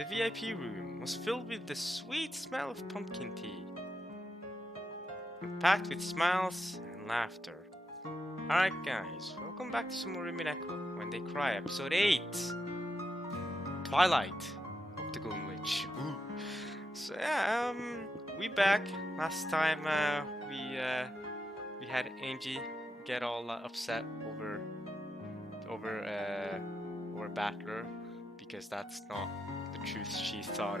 The VIP room was filled with the sweet smell of pumpkin tea, and packed with smiles and laughter. Alright guys, welcome back to some more Umineko When They Cry, episode 8! Twilight of the Golden Witch. Ooh. So yeah, we back. Last time we had Angie get all upset over Battler, because that's not the truth she thought.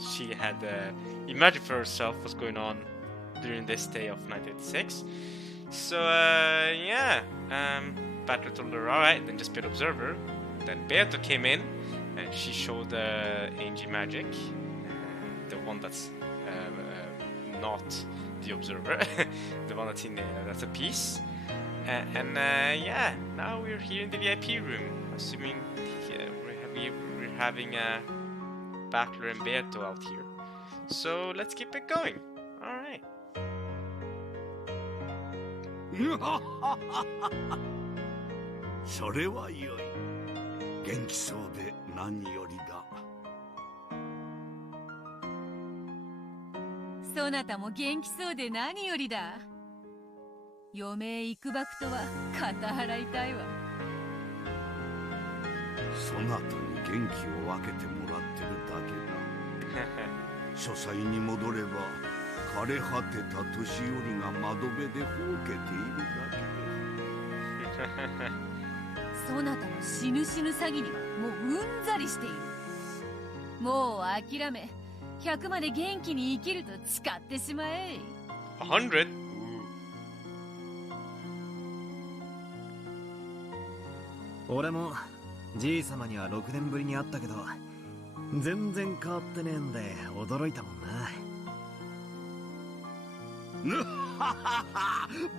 She had imagined for herself what's going on during this day of 1986. So yeah, Battler told her, alright, then just be an observer. Then Beato came in and she showed Angie magic, the one that's not the observer, the one that's that's a piece. And yeah, now we're here in the VIP room, assuming we're having Battler and Beato out here. So let's keep it going. Alright. それは良い。元気そうで何よりだ。そなたも元気そうで何よりだ。余命いくばくとは肩払いたいわ。そなたに元気を分けてもらってるだけだ。書斎に戻れば枯れ果てた年寄りが窓辺でほうけているだけだ。そなたの死ぬ死ぬ詐欺にはもううんざりしている。もう諦め、100まで元気に生きると誓ってしまえ。100? 俺もじい様には6年ぶりに会ったけど全然変わってねえんで驚いたもんな。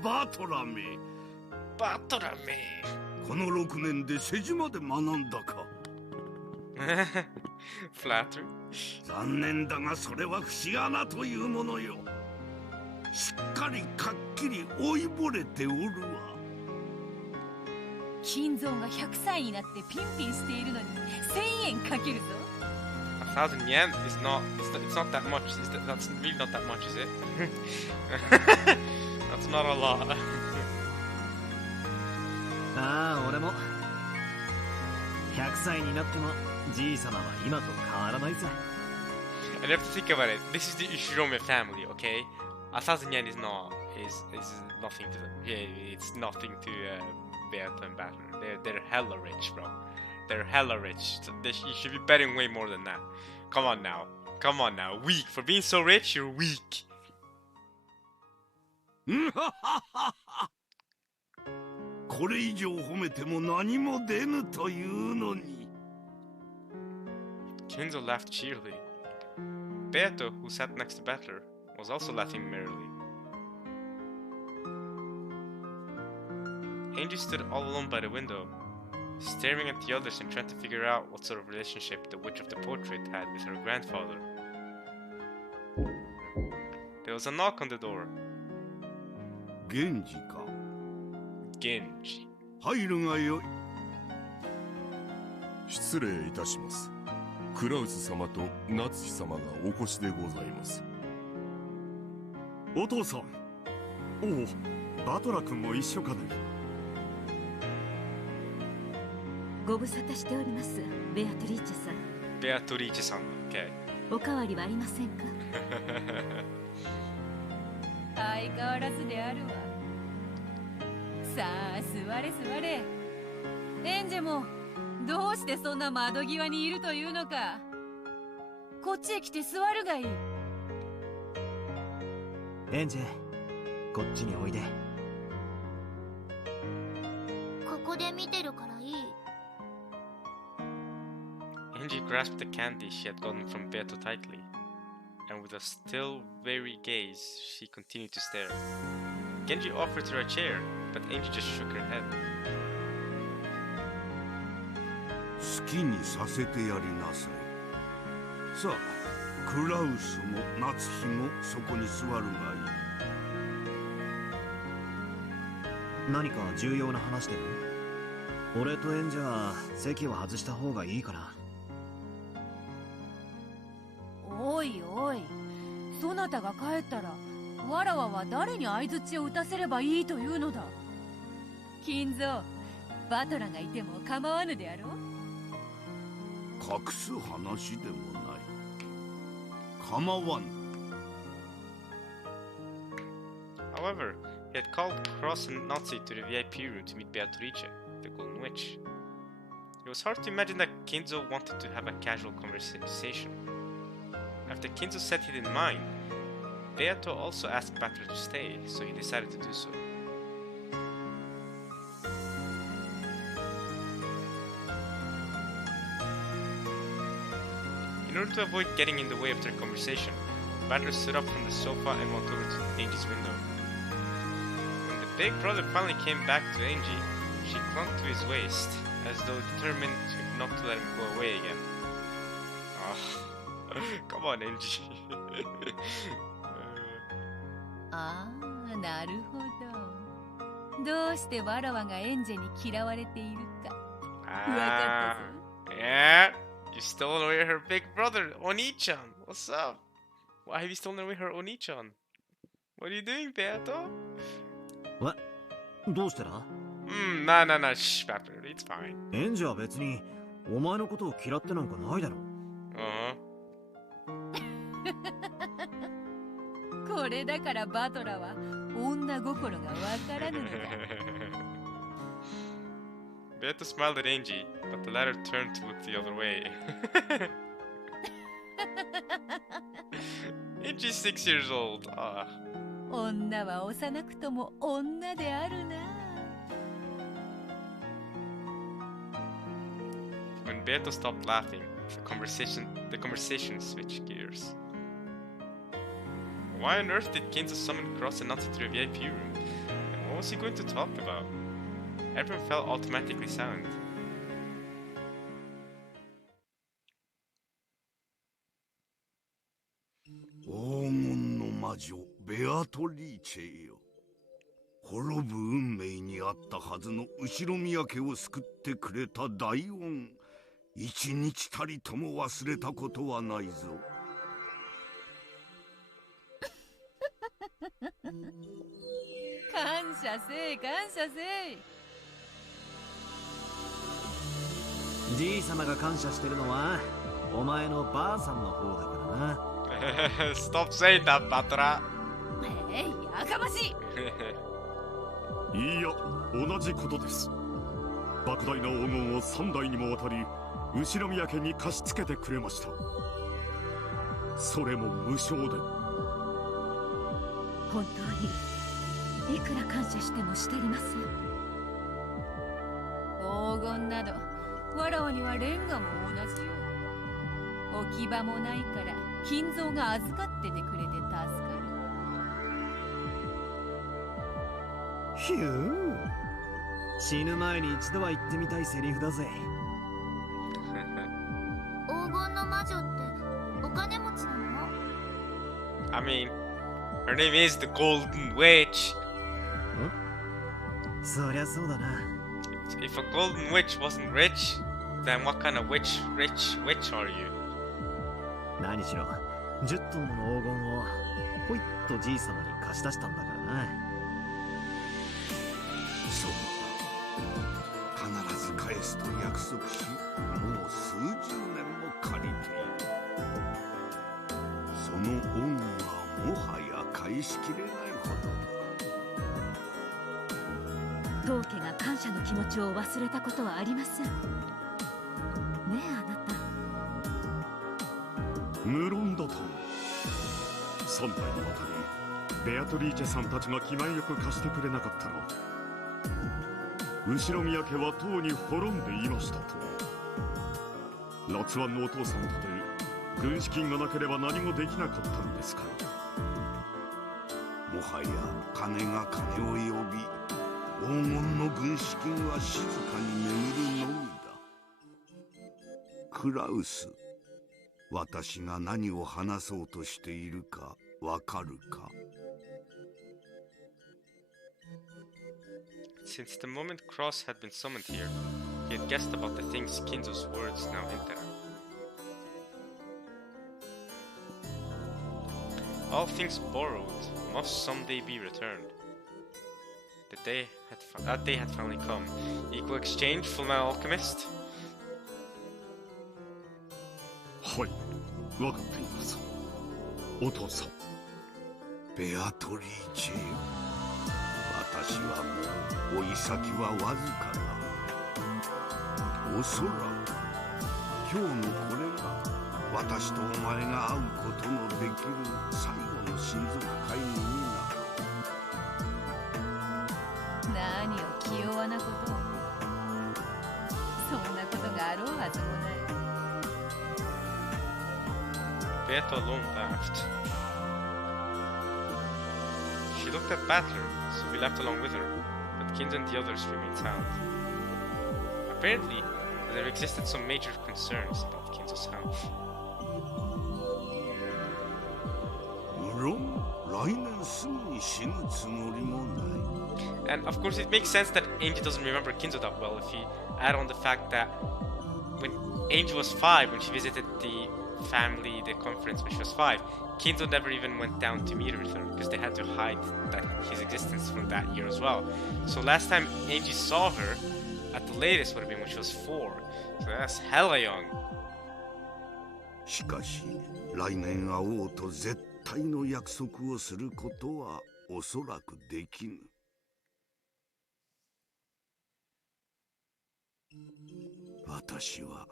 バトラメ。バトラメ。この6年で世辞まで学んだか。Flatter. 残念だがそれは節穴というものよ。しっかりかっきり老いぼれておるわ。金蔵が100歳になってピンピンしているのに1000円かけるぞ。1,000 yen is not. It's not that much. That's really not that much, is it? That's not a lot. ああ、俺も100歳になってもじい様は今と変わらないさ。And you have to think about it. This is the Ishirome family, okay? 1,000 yen is nothing to them. Yeah, it's nothing to Beato and Battler. They're hella rich, bro. They're hella rich. So you should be betting way more than that. Come on now. Come on now. Weak. For being so rich, you're weak. これ以上褒めても何も出ぬというのに。Kinzo laughed cheerily. Beato, who sat next to Battler, was also laughing merrily. Angie stood all alone by the window, staring at the others and trying to figure out what sort of relationship the witch of the portrait had with her grandfather. There was a knock on the door. 源氏か。Genji. 入るがよい。失礼いたします。クラウス様と夏日様がお越しでございます。お父さん。おお、バトラ君も一緒かね。ご無沙汰しております、ベアトリーチェさん。ベアトリーチェさん、okay. おかわりはありませんか？相変わらずであるわ。さあ座れ座れ。エンジェもどうしてそんな窓際にいるというのか。こっちへ来て座るがいい。エンジェ、こっちにおいで。ここで見てるからいい。Angie grasped the candy she had gotten from Beato tightly, and with a still wary gaze, she continued to stare. Genji offered her a chair, but Angie just shook her head. 好きにさせてやりなさい。さあ、クラウスも夏日もそこに座るがいい。何か重要な話でも？俺とエンジェは席を外した方がいいかな。おいおい、そなたが帰ったらわらわは誰に相づちを打たせればいいというのだ。金蔵、バトラがいても構わぬであろう。隠す話でもない。構わぬ。However, he had called Cross and Nazi to the VIP room to meet Beatrice, the Golden Witch. It was hard to imagine that Kinzo wanted to have a casual conversation. After Kinzo said he didn't mind, Beato also asked Battle to stay, so he decided to do so. In order to avoid getting in the way of their conversation, Battle stood up from the sofa and walked over to Angie's window. When the big brother finally came back to Angie, she clung to his waist, as though determined not to let him go away again. Oh, come on, Angie. ああ、なるほど。どうしてわらわがエンジェに嫌われているか。わかったぞ。Yeah, you stole away her big brother, Oni-chan. What's up? Why have you stolen away her Oni-chan? What are you doing, Beato? どうしてだ？Nah, shh, Battle, it's fine. エンジは別にお前のことを嫌ってなんかないだろ。これだからバトラは女心がわからぬのだ。Beato smiled at Angie, but the latter turned to look the other way. Angie's 6 years old. 女は幼くとも女であるな。When Beato stopped laughing, the conversation switched gears. Why on earth did Kinzo summon Cross and Nazi to the VIP room? And what was he going to talk about? Everyone fell automatically silent. 黄金の魔女ベアトリーチェよ。滅ぶ運命にあったはずの後ろ宮家を救ってくれた大恩、一日たりとも忘れたことはないぞ。感謝せい感謝せい。じい様が感謝してるのはお前のばあさんの方だからな。Stop saying that, Batra. やかましい。いいや、同じことです。莫大な黄金を3代にもわたり後宮家に貸し付けてくれました。それも無償で。本当にいくら感謝してもしたりません。黄金などわらわにはレンガも同じよ。置き場もないから金蔵が預かっててくれて助かる。ひゅー、死ぬ前に一度は言ってみたいセリフだぜ。黄金の魔女ってお金持ちなの？ I mean, her name is the Golden Witch. そりゃそうだな。If a Golden Witch wasn't rich, then what kind of rich witch are you? 何しろ10トンもの黄金をほいっとじい様に貸し出したんだからな。そうだ、必ず返すと約束し、もう数十年も借りている。その恩はもはや返しきれないほどだ。当家が感謝の気持ちを忘れたことはありませんねえ、あなた。無論だと3代にわたりベアトリーチェさんたちが気前よく貸してくれなかったら後宮家はとうに滅んでいましたと。夏湾のお父さんとて軍資金がなければ何もできなかったんですから。もはや金が金を呼び、黄金の軍資金は静かに眠るのみだ。クラウス、私が何を話そうとしているかわかるか？ Since the moment Cross had been summoned here, he had guessed about the things Kinzo's words now hinted at. All things borrowed must someday be returned. That day had finally come. Equal exchange, full metal alchemist. はい、分かっています。お父さん。ベアトリーチェ、私はもう追い先はわずかだ。おそらく今日のこれが私とお前が会うことのできる最後の親族会議になる。何を気弱なことを。そんなことがあろうはずもない。Beato alone laughed. She looked at Battler, so we left along with her, but Kinzo and the others remained silent. Apparently, there existed some major concerns about Kinzo's health. 無論来年すぐに死ぬつもりもない。And of course, it makes sense that Angel doesn't remember Kinzo that well if you add on the fact that when Angel was 5, when she visited the family, the conference when she was 5, Kinzo never even went down to meet her because they had to hide his existence from that year as well. So last time Angie saw her, at the latest would have been when she was 4. So that's hella young. しかし来年会おうと絶対の約束をすることはおそらくできぬ。私は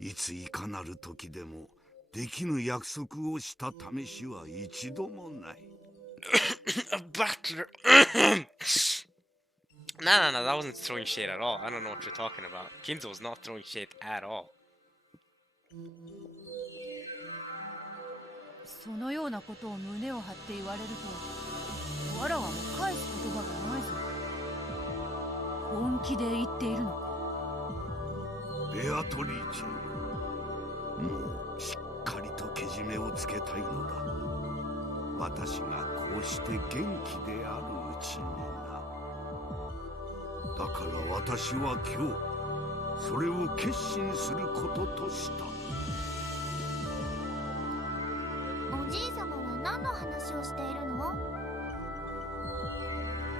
いついかなる時でもできぬ約束をした試しは一度もない。A battler. No, that wasn't throwing shade at all. I don't know what you're talking about. Kinzo was not throwing shade at all. そのようなことを胸を張って言われると、わらわも返す言葉がないぞ。本気で言っているのか。ベアトリーチェ、もうしっかりとけじめをつけたいのだ。私がこうして元気であるうちにな。だから私は今日それを決心することとした。おじい様は何の話をしているの？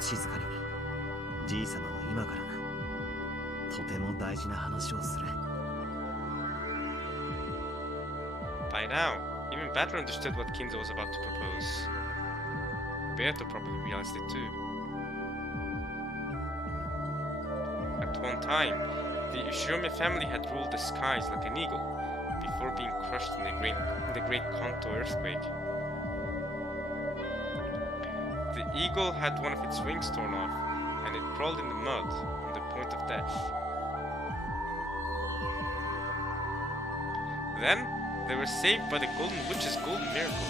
静かに。じい様は今からとても大事な話をする。By now, even Battler understood what Kinzo was about to propose. Beato probably realized it too. At one time, the Ushirome family had ruled the skies like an eagle before being crushed in the Great Kanto earthquake. The eagle had one of its wings torn off, and it crawled in the mud on the point of death. Then, they were saved by the Golden Witch's golden miracle.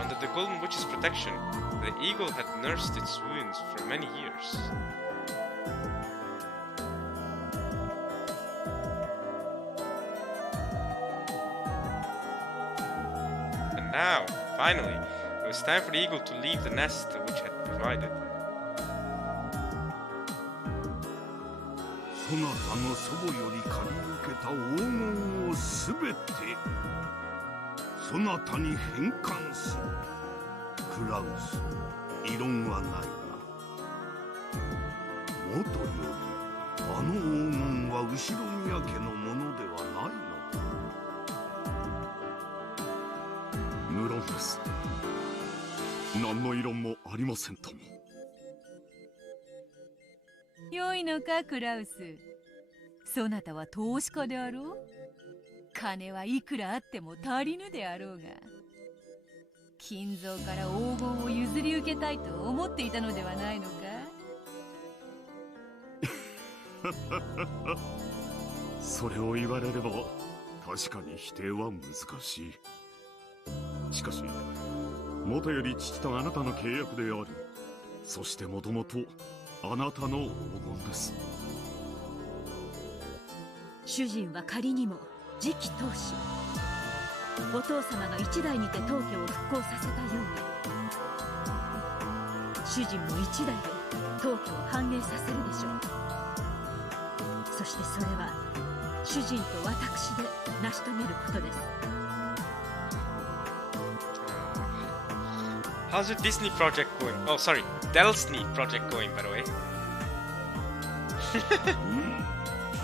Under the Golden Witch's protection, the eagle had nursed its wounds for many years. And now, finally, it was time for the eagle to leave the nest the witch had provided. そなたの祖母より借り受けた黄金をすべてそなたに返還する。クラウス、異論はないな。もとよりあの黄金は後宮家のものではないのか。無論です。何の異論もありませんとも。良いのか、クラウス。そなたは投資家であろう。金はいくらあっても足りぬであろうが、金蔵から黄金を譲り受けたいと思っていたのではないのか。それを言われれば確かに否定は難しい。しかしもとより父とあなたの契約である。そしてもともとあなたの黄金です。主人は仮にも次期当主、お父様が一代にて当家を復興させたように、主人も一代で当家を繁栄させるでしょう。そしてそれは主人と私で成し遂げることです。How's your Disney project going? Oh, sorry, Disney project going, by the way.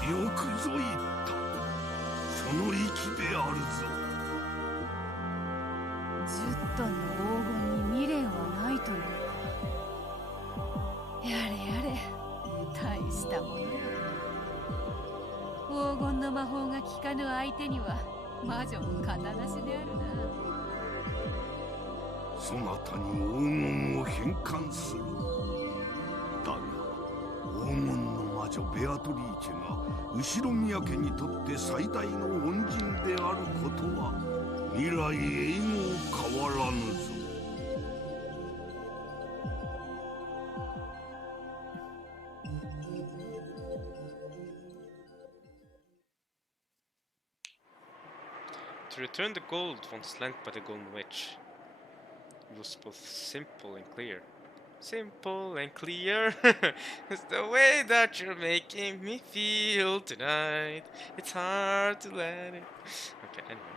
よくぞ言った。その息であるぞ。10トンの黄金に未練はないというか。やれやれ、大したものよ。黄金の魔法が効かぬ相手には魔女も肩なしであるな。そなたに黄金を返還する。だが黄金の魔女ベアトリーチェが後ろ宮家にとって最大の恩人であることは未来永劫変わらぬぞ。To return the gold once lent by the Golden Witch. It was both simple and clear. Simple and clear. It's the way that you're making me feel tonight. It's hard to let it. Okay, anyway.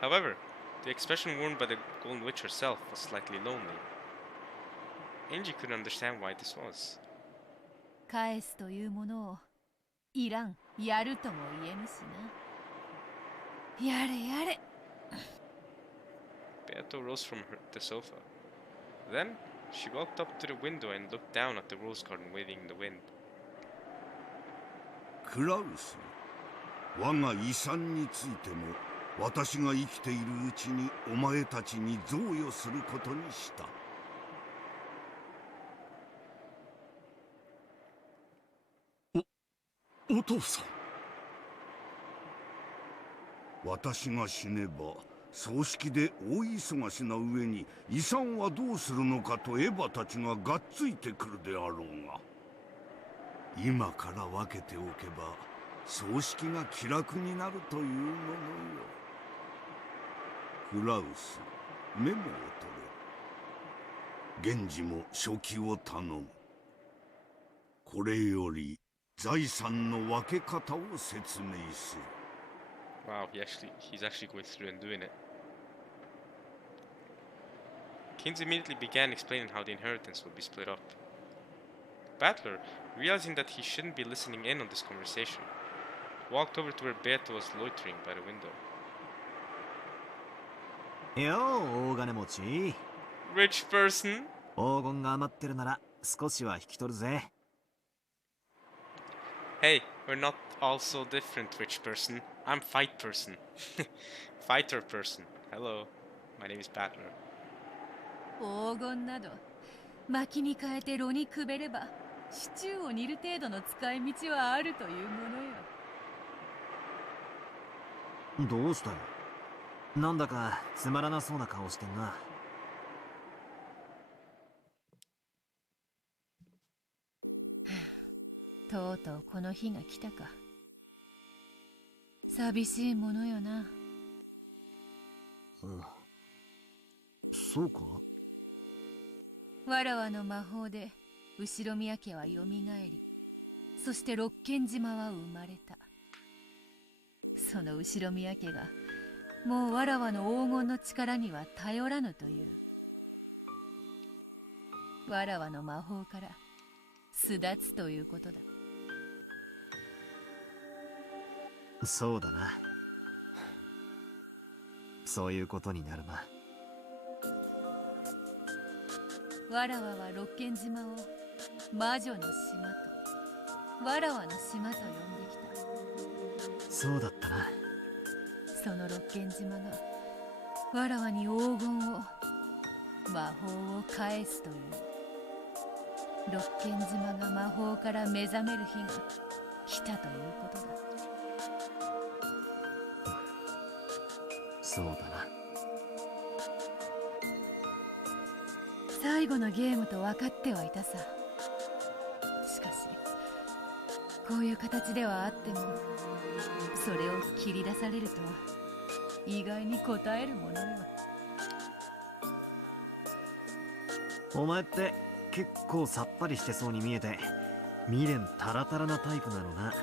However, the expression worn by the Golden Witch herself was slightly lonely. Angie couldn't understand why this was. 返すというものをいらん、やるとも言えぬしな。やれやれ。Beato rose from the sofa. Then, she walked up to the window and looked down at the rose garden waving in the wind. クラウス、我が遺産についても私が生きているうちにお前たちに贈与することにした。お父さん。私が死ねば葬式で大忙しな上に遺産はどうするのかとエヴァたちががっついてくるであろうが、今から分けておけば葬式が気楽になるというものよ。クラウス、メモを取れ。源氏も書記を頼む。これより財産の分け方を説明する。Wow, he's actually going through and doing it. Keynes immediately began explaining how the inheritance would be split up. Battler, realizing that he shouldn't be listening in on this conversation, walked over to where Beato was loitering by the window. よう、大金持ち。Rich person? 黄金が余ってるなら少しは引き取るぜ。Hey, we're not all so different, rich person. I'm fight person. Fighter person. Hello, my name is Battler. 黄金など薪に変えて炉にくべればシチューを煮る程度の使い道はあるというものよ。どうしたよ。なんだかつまらなそうな顔してんな。とうとうこの日が来たか。寂しいものよな。そうか。わらわの魔法で後ろ宮家はよみがえり、そして六軒島は生まれた。その後ろ宮家がもうわらわの黄金の力には頼らぬという。わらわの魔法から巣立つということだ。そうだな。そういうことになるな。わらわは六軒島を魔女の島とわらわの島と呼んできた。そうだったな。その六軒島がわらわに黄金を魔法を返すという。六軒島が魔法から目覚める日が来たということだ。そうだな。最後のゲームと分かってはいたさ。しかしこういう形ではあってもそれを切り出されると意外に応えるものよ。お前って結構さっぱりしてそうに見えて未練タラタラなタイプなのな。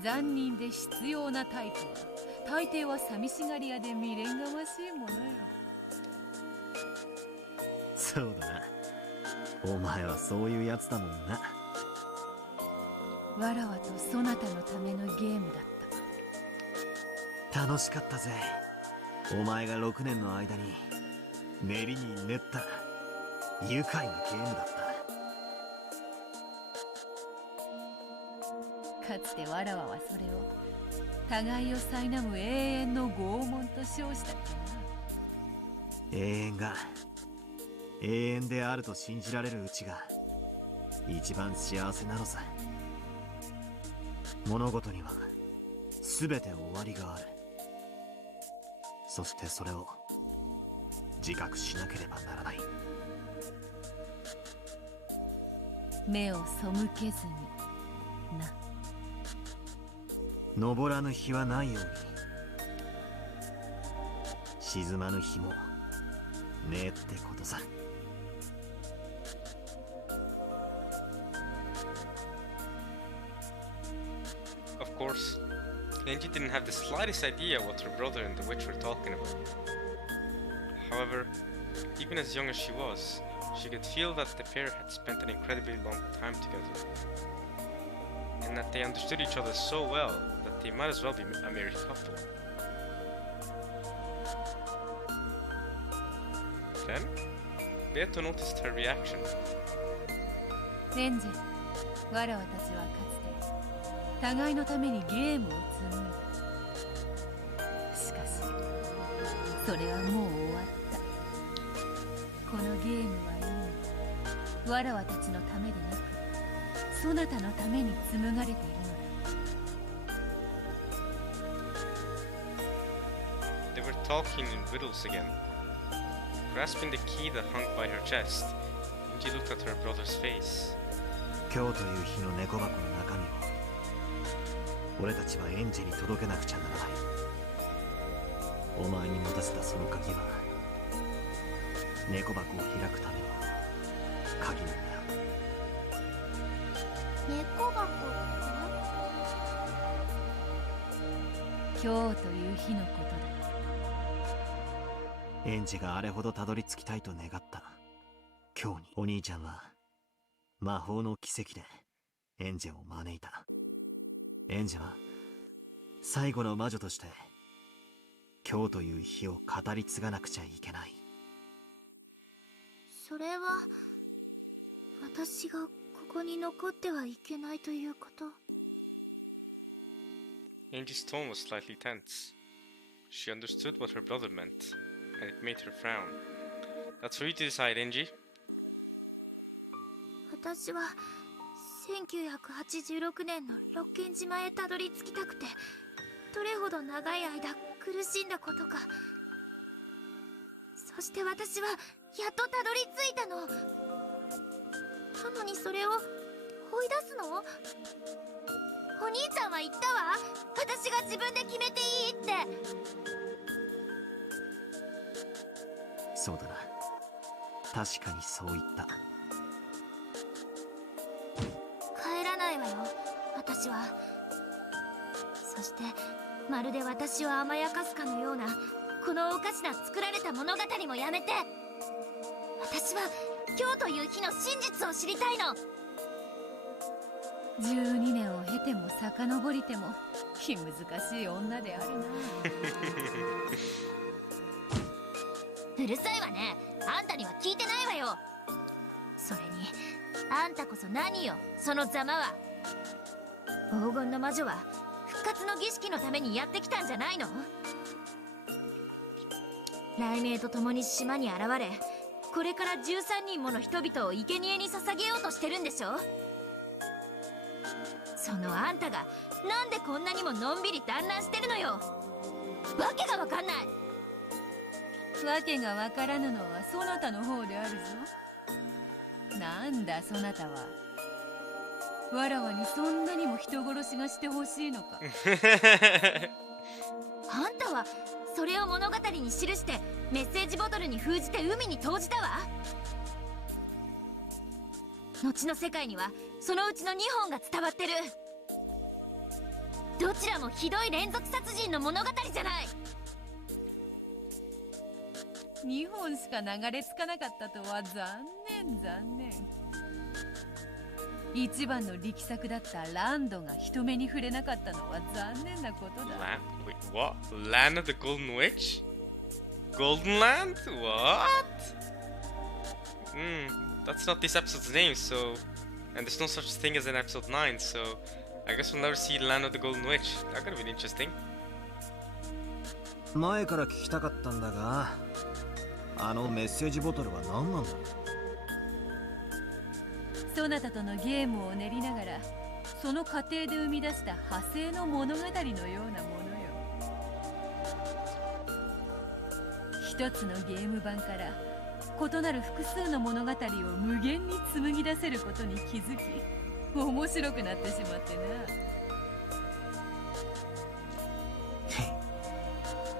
残忍で必要なタイプは大抵は寂しがり屋で未練がましいものよ。そうだな、お前はそういうやつだもんな。わらわとそなたのためのゲームだった。楽しかったぜ。お前が6年の間に練りに練った愉快なゲームだった。かつてわらわはそれを互いを苛む永遠の拷問と称したっけな。永遠が永遠であると信じられるうちが一番幸せなのさ。物事には全て終わりがある。そしてそれを自覚しなければならない。目を背けずにな。昇らぬ日はないように、沈まぬ日もねえってことさ。Of course, Angie didn't have the slightest idea what her brother and the witch were talking about. However, even as young as she was, she could feel that the pair had spent an incredibly long time together, and that they understood each other so well that they might as well be a married couple. Then, Beto noticed her reaction. レンジ、わらわたちはかつて互いのためにゲームを紡いだ。しかしそれはもう終わった。このゲームは今わらわたちのためでなくそなたのために紡がれているのだ。 They were talking in riddles again. Grasping the key that hung by her chest, Angie looked at her brother's face. 今日という日の猫箱の中身を俺たちはエンジに届けなくちゃならない。お前に持たせたその鍵は猫箱を開くための鍵なんだよ。猫箱って？今日という日のことだ。エンジがあれほどたどり着きたいと願った今日に、お兄ちゃんは魔法の奇跡でエンジェを招いた。エンジェは最後の魔女として今日という日を語り継がなくちゃいけない。それは私がここに残ってはいけないということ？ Angie's tone was slightly tense. She understood what her brother meant, and it made her frown. That's for you to decide, Angie. 私は1986年の六軒島へたどり着きたくてどれほど長い間苦しんだことか。そして私はやっとたどり着いたの。なのにそれを追い出すの？お兄ちゃんは言ったわ。私が自分で決めていいって。そうだな、確かにそう言った。帰らないわよ、私は。そしてまるで私を甘やかすかのようなこのおかしな作られた物語もやめて。私は今日という日の真実を知りたいの。12年を経ても遡りても気難しい女であるな。うるさいわね。あんたには聞いてないわよ。それにあんたこそ何よそのざまは。黄金の魔女は復活の儀式のためにやってきたんじゃないの？雷鳴と共に島に現れ、これから13人もの人々を生贄に捧げようとしてるんでしょ？そのあんたがなんでこんなにものんびり団らんしてるのよ。わけがわかんない。わけがわからぬのはそなたの方であるぞ。なんだそなたは。わらわにそんなにも人殺しがしてほしいのか。あんたはそれを物語に記してメッセージボトルに封じて海に投じたわ。後の世界にはそのうちの2本が伝わってる。どちらもひどい連続殺人の物語じゃない。2本しか流れ着かなかったとは残念。一番の力作だったランドが人目に触れなかったのは残念なことだ。Wait, what? Land of the Golden Witch? Golden Land? What? That's not this episode's name, so... And there's no such thing as an episode 9, so... I guess we'll never see Land of the Golden Witch. That could have been interesting. 前から聞きたかったんだが、あのメッセージボトルは何なんだ。そなたとのゲームを練りながら、その過程で生み出した派生の物語のようなものよ。一つのゲーム版から異なる複数の物語を無限に紡ぎ出せることに気づき、面白くなってしまって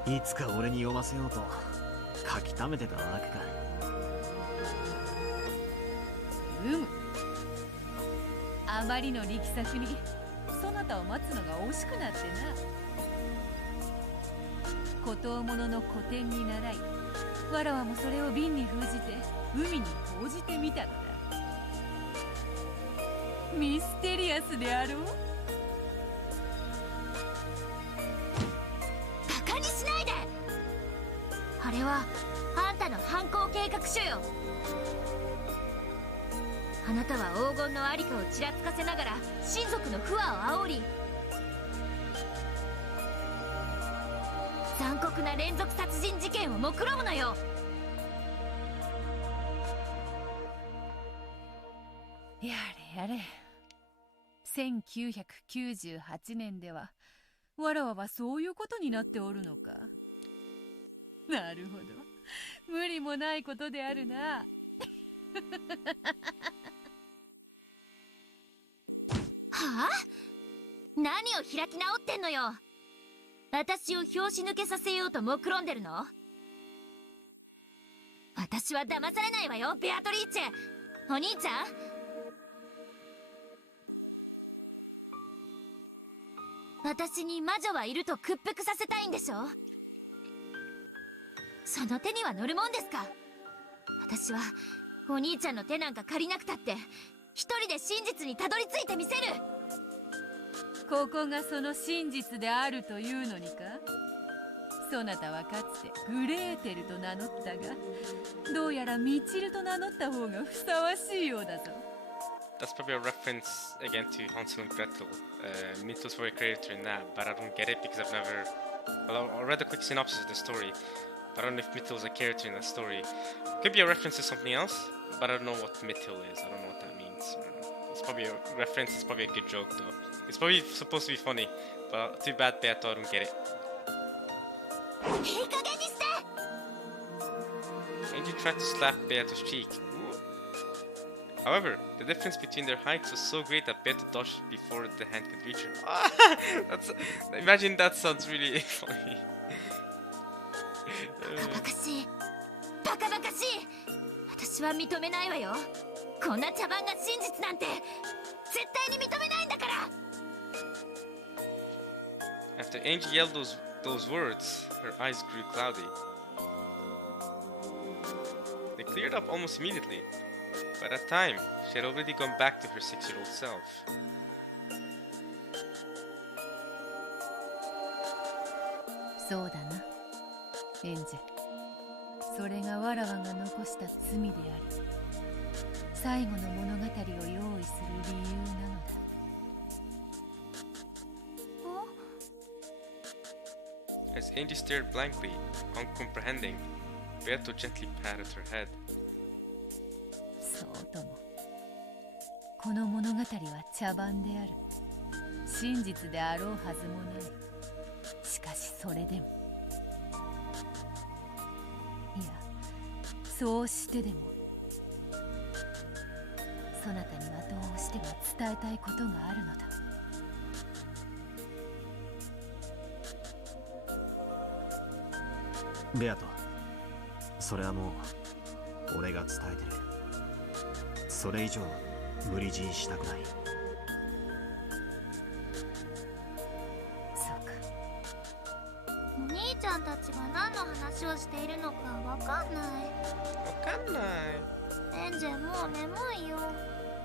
な。いつか俺に読ませようと書き溜めてたわけか。あまりの力作にそなたを待つのが惜しくなってな。孤島物の古典に習い、わらわもそれを瓶に封じて海に投じてみたのだ。ミステリアスであろう。バカにしないで。あれはあんたの犯行計画書よ。あなたは黄金のありかをちらつかせながら親族の不和を煽り、残酷な連続殺人事件を目論むのよ。やれやれ。1998年ではわらわはそういうことになっておるのか。なるほど、無理もないことであるな。はあ？何を開き直ってんのよ。私を拍子抜けさせようと目論んでるの？私は騙されないわよ、ベアトリーチェ。お兄ちゃん、私に魔女はいると屈服させたいんでしょ？その手には乗るもんですか？私はお兄ちゃんの手なんか借りなくたって一人で真実にたどり着いてみせる。ここがその真実であるというのにか。そなたはかつてグレーテルと名乗ったが、どうやらミチルと名乗った方がふさわしいようだぞ。That's probably a reference again to Hansel and Gretel. Mythos were a character in that, but I don't get it because I've never... Well, I read a quick synopsis of the story, but I don't know if Mythil is a character in that story. Could be a reference to something else, but I don't know what Mythil is. I don't know what that means. I don't know. It's probably a reference, it's probably a good joke though. It's probably supposed to be funny, but too bad Beato, I don't get it. いい加減にして。 And you tried to slap Beato's cheek. Ooh. However, the difference between their heights was so great that Beato dodged before the hand could reach her. Imagine that sounds really funny. バカバカしい。バカバカしい。私は認めないわよ。こんな茶番が真実なんて絶対に認めないんだから。 After Angie yelled those words, her eyes grew cloudy. They cleared up almost immediately. By that time, she had already gone back to her 6-year-old self. そうだな、エンジェ。それがわらわが残した罪であり、最後の物語を用意する理由なのだ。As Angie stared blankly, uncomprehending, Beato gently patted her head. そうとも。この物語は茶番である。真実であろうはずもない。しかしそれでも。いや、そうしてでも。そなたにはどうしても伝えたいことがあるのだ。ベアト、それはもう俺が伝えてる。それ以上無理強いしたくない。兄ちゃんたちが何の話をしているのかわかんない。エンジェもう眠いよ。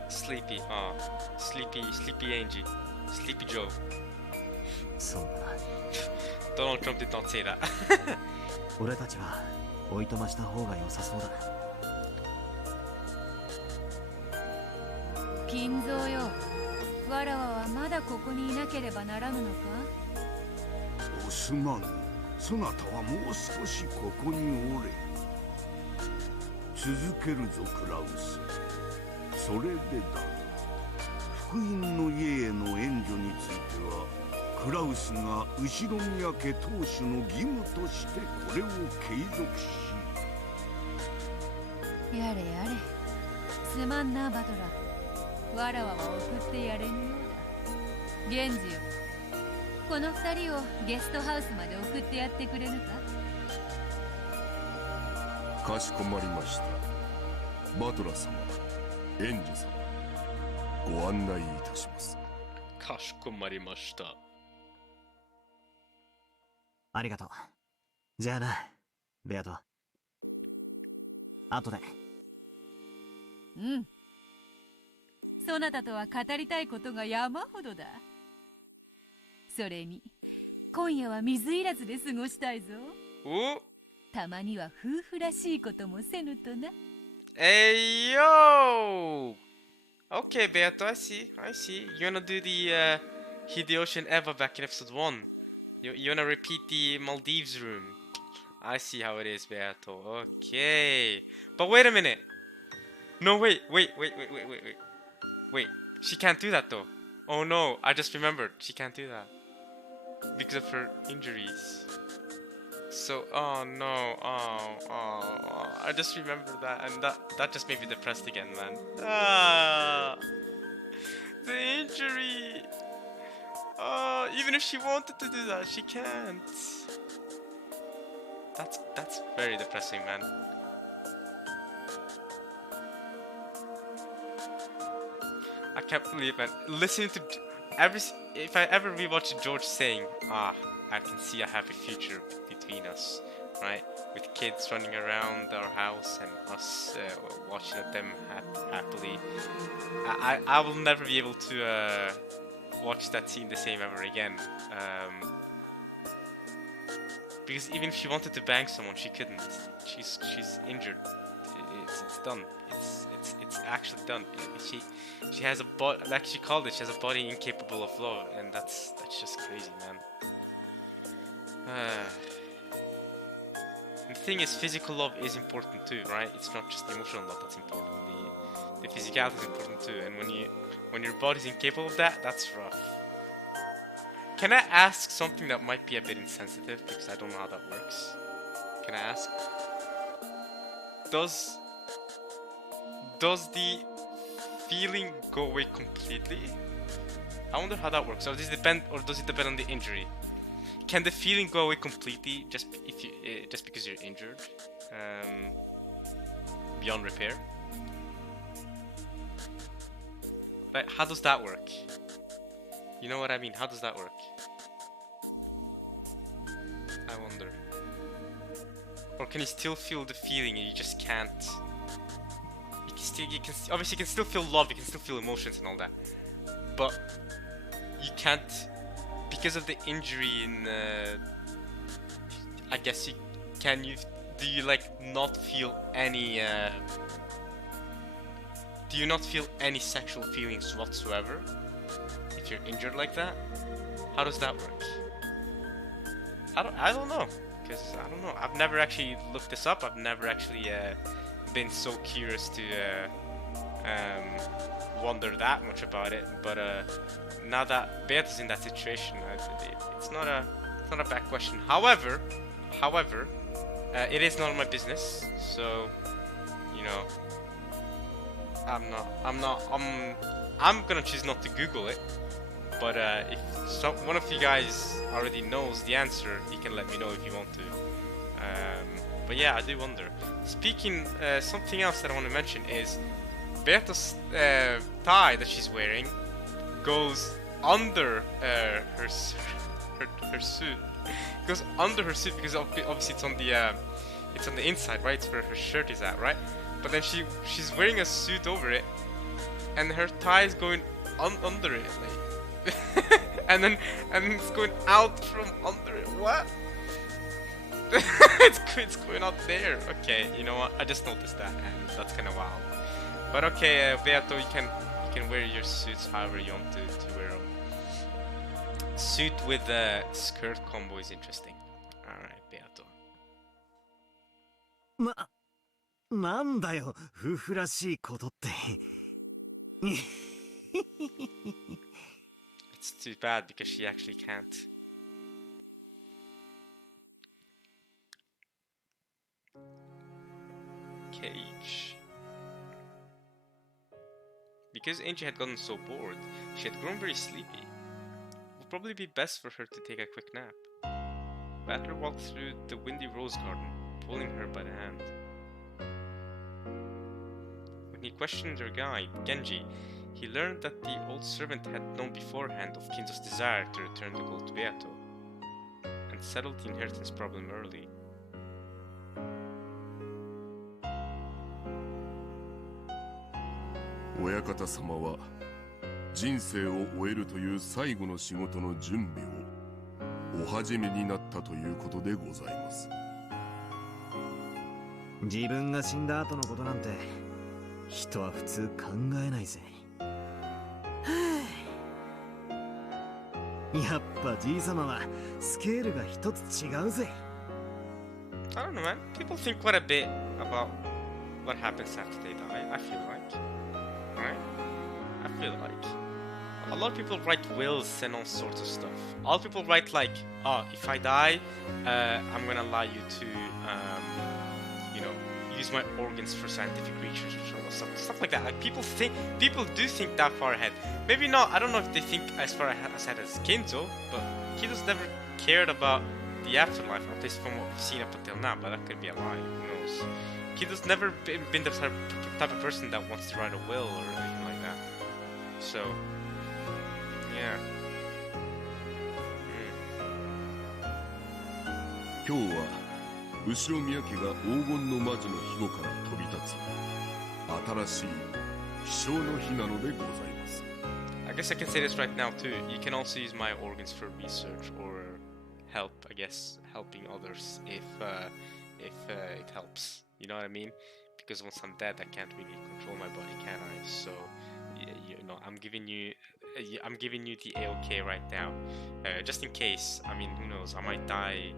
Sleepy. Sleepy Angie. Sleepy Joe. そうだな。 Donald Trump did not say that. 俺たちはおいとました方が良さそうだ。金蔵よ、わらわはまだここにいなければならぬのか。おすまぬ。そなたはもう少しここにおれ。続けるぞクラウス。それでだが、福音の家への援助についてはクラウスが後宮家当主の義務としてこれを継続し。やれやれ、すまんなバトラー。わらわは送ってやれぬようだ。源氏よ、この二人をゲストハウスまで送ってやってくれぬか。かしこまりました。バトラ様、エンジ様、ご案内いたします。かしこまりました。ありがとう。じゃあな、ベアト。後で。うん。そなたとは語りたいことが山ほどだ。それに今夜は水入らずで過ごしたいぞ。お、たまには夫婦らしいこともせぬとな。Hey yo! Okay, Beato, I see. You wanna do the Hideyoshi and Eva back in episode 1? You wanna repeat the Maldives room? I see how it is, Beato. Okay. But wait a minute. No, wait. Wait, she can't do that though. Oh no, I just remembered. She can't do that. Because of her injuries. So, oh no, I just remembered that, and that just made me depressed again, man. The injury. Even if she wanted to do that, she can't. That's very depressing, man. I can't believe, man. Listening to if I ever rewatch George saying, I can see a happy future between us, right? With kids running around our house and us watching them happily. I will never be able to watch that scene the same ever again. Because even if she wanted to bang someone, she couldn't. She's injured. It's done. It's actually done. She has a body, like she called it. She has a body incapable of love, and that's just crazy, man. The thing is, physical love is important too, right? It's not just the emotional love that's important. The physicality is important too, and when your body's incapable of that, that's rough. Can I ask something that might be a bit insensitive because I don't know how that works? Can I ask? Does the feeling go away completely? I wonder how that works. Or does it depend on the injury? Can the feeling go away completely just because you're injured, beyond repair? Like, how does that work? You know what I mean? How does that work? I wonder. Or can you still feel the feeling and you just can't? Obviously you can still feel love, you can still feel emotions and all that, but you can't, because of the injury in I guess do you like not feel any do you not feel any sexual feelings whatsoever if you're injured like that? How does that work? I don't know, because I don't know. I've never actually looked this up. I've never actually been so curious to wonder that much about it, but now that Beatrice is in that situation, it's not a bad question. However, it is none of my business, so you know, I'm gonna choose not to Google it. But if one of you guys already knows the answer, you can let me know if you want to. But yeah, I do wonder. Speaking, something else that I want to mention is Berta's tie that she's wearing goes under her suit. goes under her suit because obviously it's on the inside, right? It's where her shirt is at, right? But then she's wearing a suit over it, and her tie is going under it, like, and then it's going out from under it. What? it's going out there. Okay, you know what? I just noticed that, and that's kind of wild. But okay, Beato, you can wear your suits however you want to wear them. Suit with the skirt combo is interesting. Alright, Beato. なんだよ、夫婦らしいことって。It's too bad because she actually can't. Cage. Because Angie had gotten so bored, she had grown very sleepy. It would probably be best for her to take a quick nap. Battler walked through the windy rose garden, pulling her by the hand. When he questioned her guide, Genji, he learned that the old servant had known beforehand of Kinzo's desire to return the gold to Beato, and settled the inheritance problem early. Oyakata 親方様は人生を終えるという最後の仕事の準備をお始めになったということでございます。自分が死んだ後のことなんて人は普通考えないぜ。やっぱじいさまはスケールが一つ違うぜ。I don't know, man. People think quite a bit about what happens after they die. I feel like, right? I feel like a lot of people write wills and all sorts of stuff. All people write like, oh, if I die, I'm gonna allow you to, you know, use my organs for scientific research or stuff like that. Like people do think that far ahead. Maybe not. I don't know if they think as far ahead as Kinzo, but Kinzo's never cared about the afterlife, at least from what we've seen up until now. But that could be a lie. Who knows? Kinzo's never been the type of person that wants to write a will or anything like that. So, yeah. 今日は後ろ宮家が黄金の魔女の庇護から飛び立つ新しい飛翔の日なのでございます。I guess I can say this right now too. You can also use my organs for research or help. I guess helping others if it helps. You know what I mean? Because once I'm dead, I can't really control my body, can I? So, you know, I'm giving you the AOK right now, just in case. I mean, who knows? I might die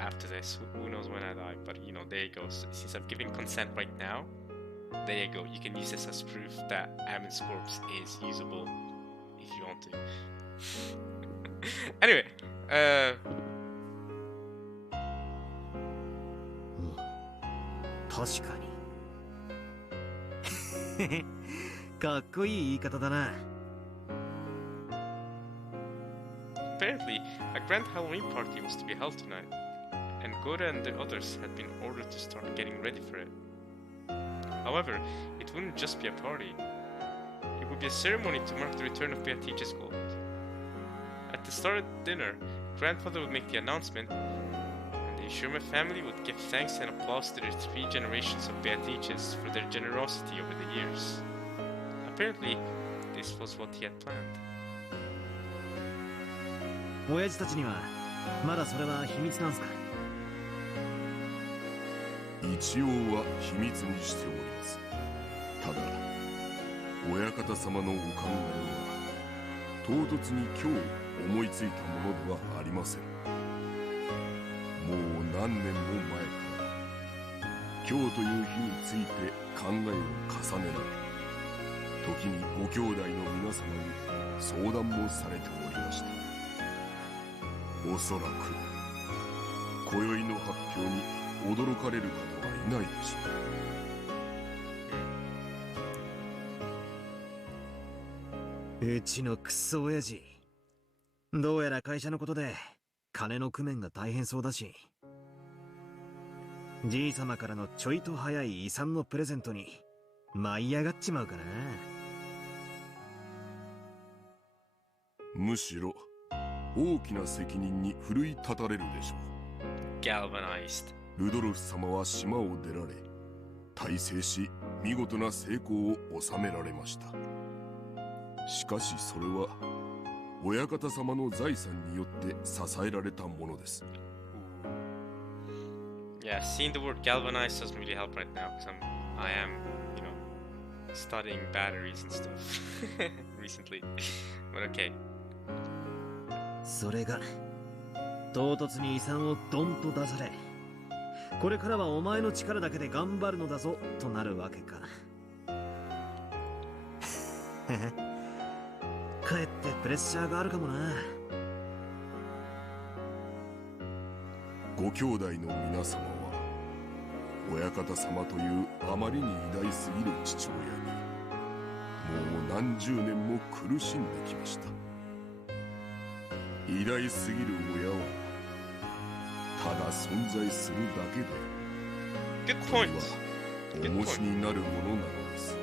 after this. Who knows when I die? But you know, there you go. So, since I'm giving consent right now, there you go. You can use this as proof that Amin's corpse is usable if you want to. Anyway, 確かに。かっこいい言い方だな。Apparently, a grand Halloween party was to be held tonight, and Gora and the others had been ordered to start getting ready for it. However, it wouldn't just be a party. It would be a ceremony to mark the return of Beatrice's gold. At the start of dinner, grandfather would make the announcement, and the Ishirma family would give thanks and applause to their 3 generations of Beatrices for their generosity over the years. Apparently, this was what he had planned. 親父たちにはまだそれは秘密なんすか？一応は秘密にしております。ただ親方様のお考えは唐突に今日思いついたものではありません。もう何年も前から今日という日について考えを重ねられ、時にご兄弟の皆様に相談もされておりました。おそらく今宵の発表に驚かれる方はいないでしょう。うちのクソ親父、どうやら会社のことで金の工面が大変そうだし、じいさまからのちょいと早い遺産のプレゼントに舞い上がっちまうかな。むしろ大きな責任に奮い立たれるでしょう。 Galvanized. ルドルフ様は島を出られ、大成し見事な成功を収められました。しかしそれは親方様の財産によって支えられたものです。 Yeah, seeing the word galvanized doesn't really help right now because I am, you know, studying batteries and stuff recently. But okay. それが唐突に遺産をドンと出され、これからはお前の力だけで頑張るのだぞとなるわけか。かえってプレッシャーがあるかもな。ご兄弟の皆様は親方様というあまりに偉大すぎる父親にもう何十年も苦しんできました。偉大すぎる親はただ存在するだけで Good これ point. は Good 重し point. になるものなのです。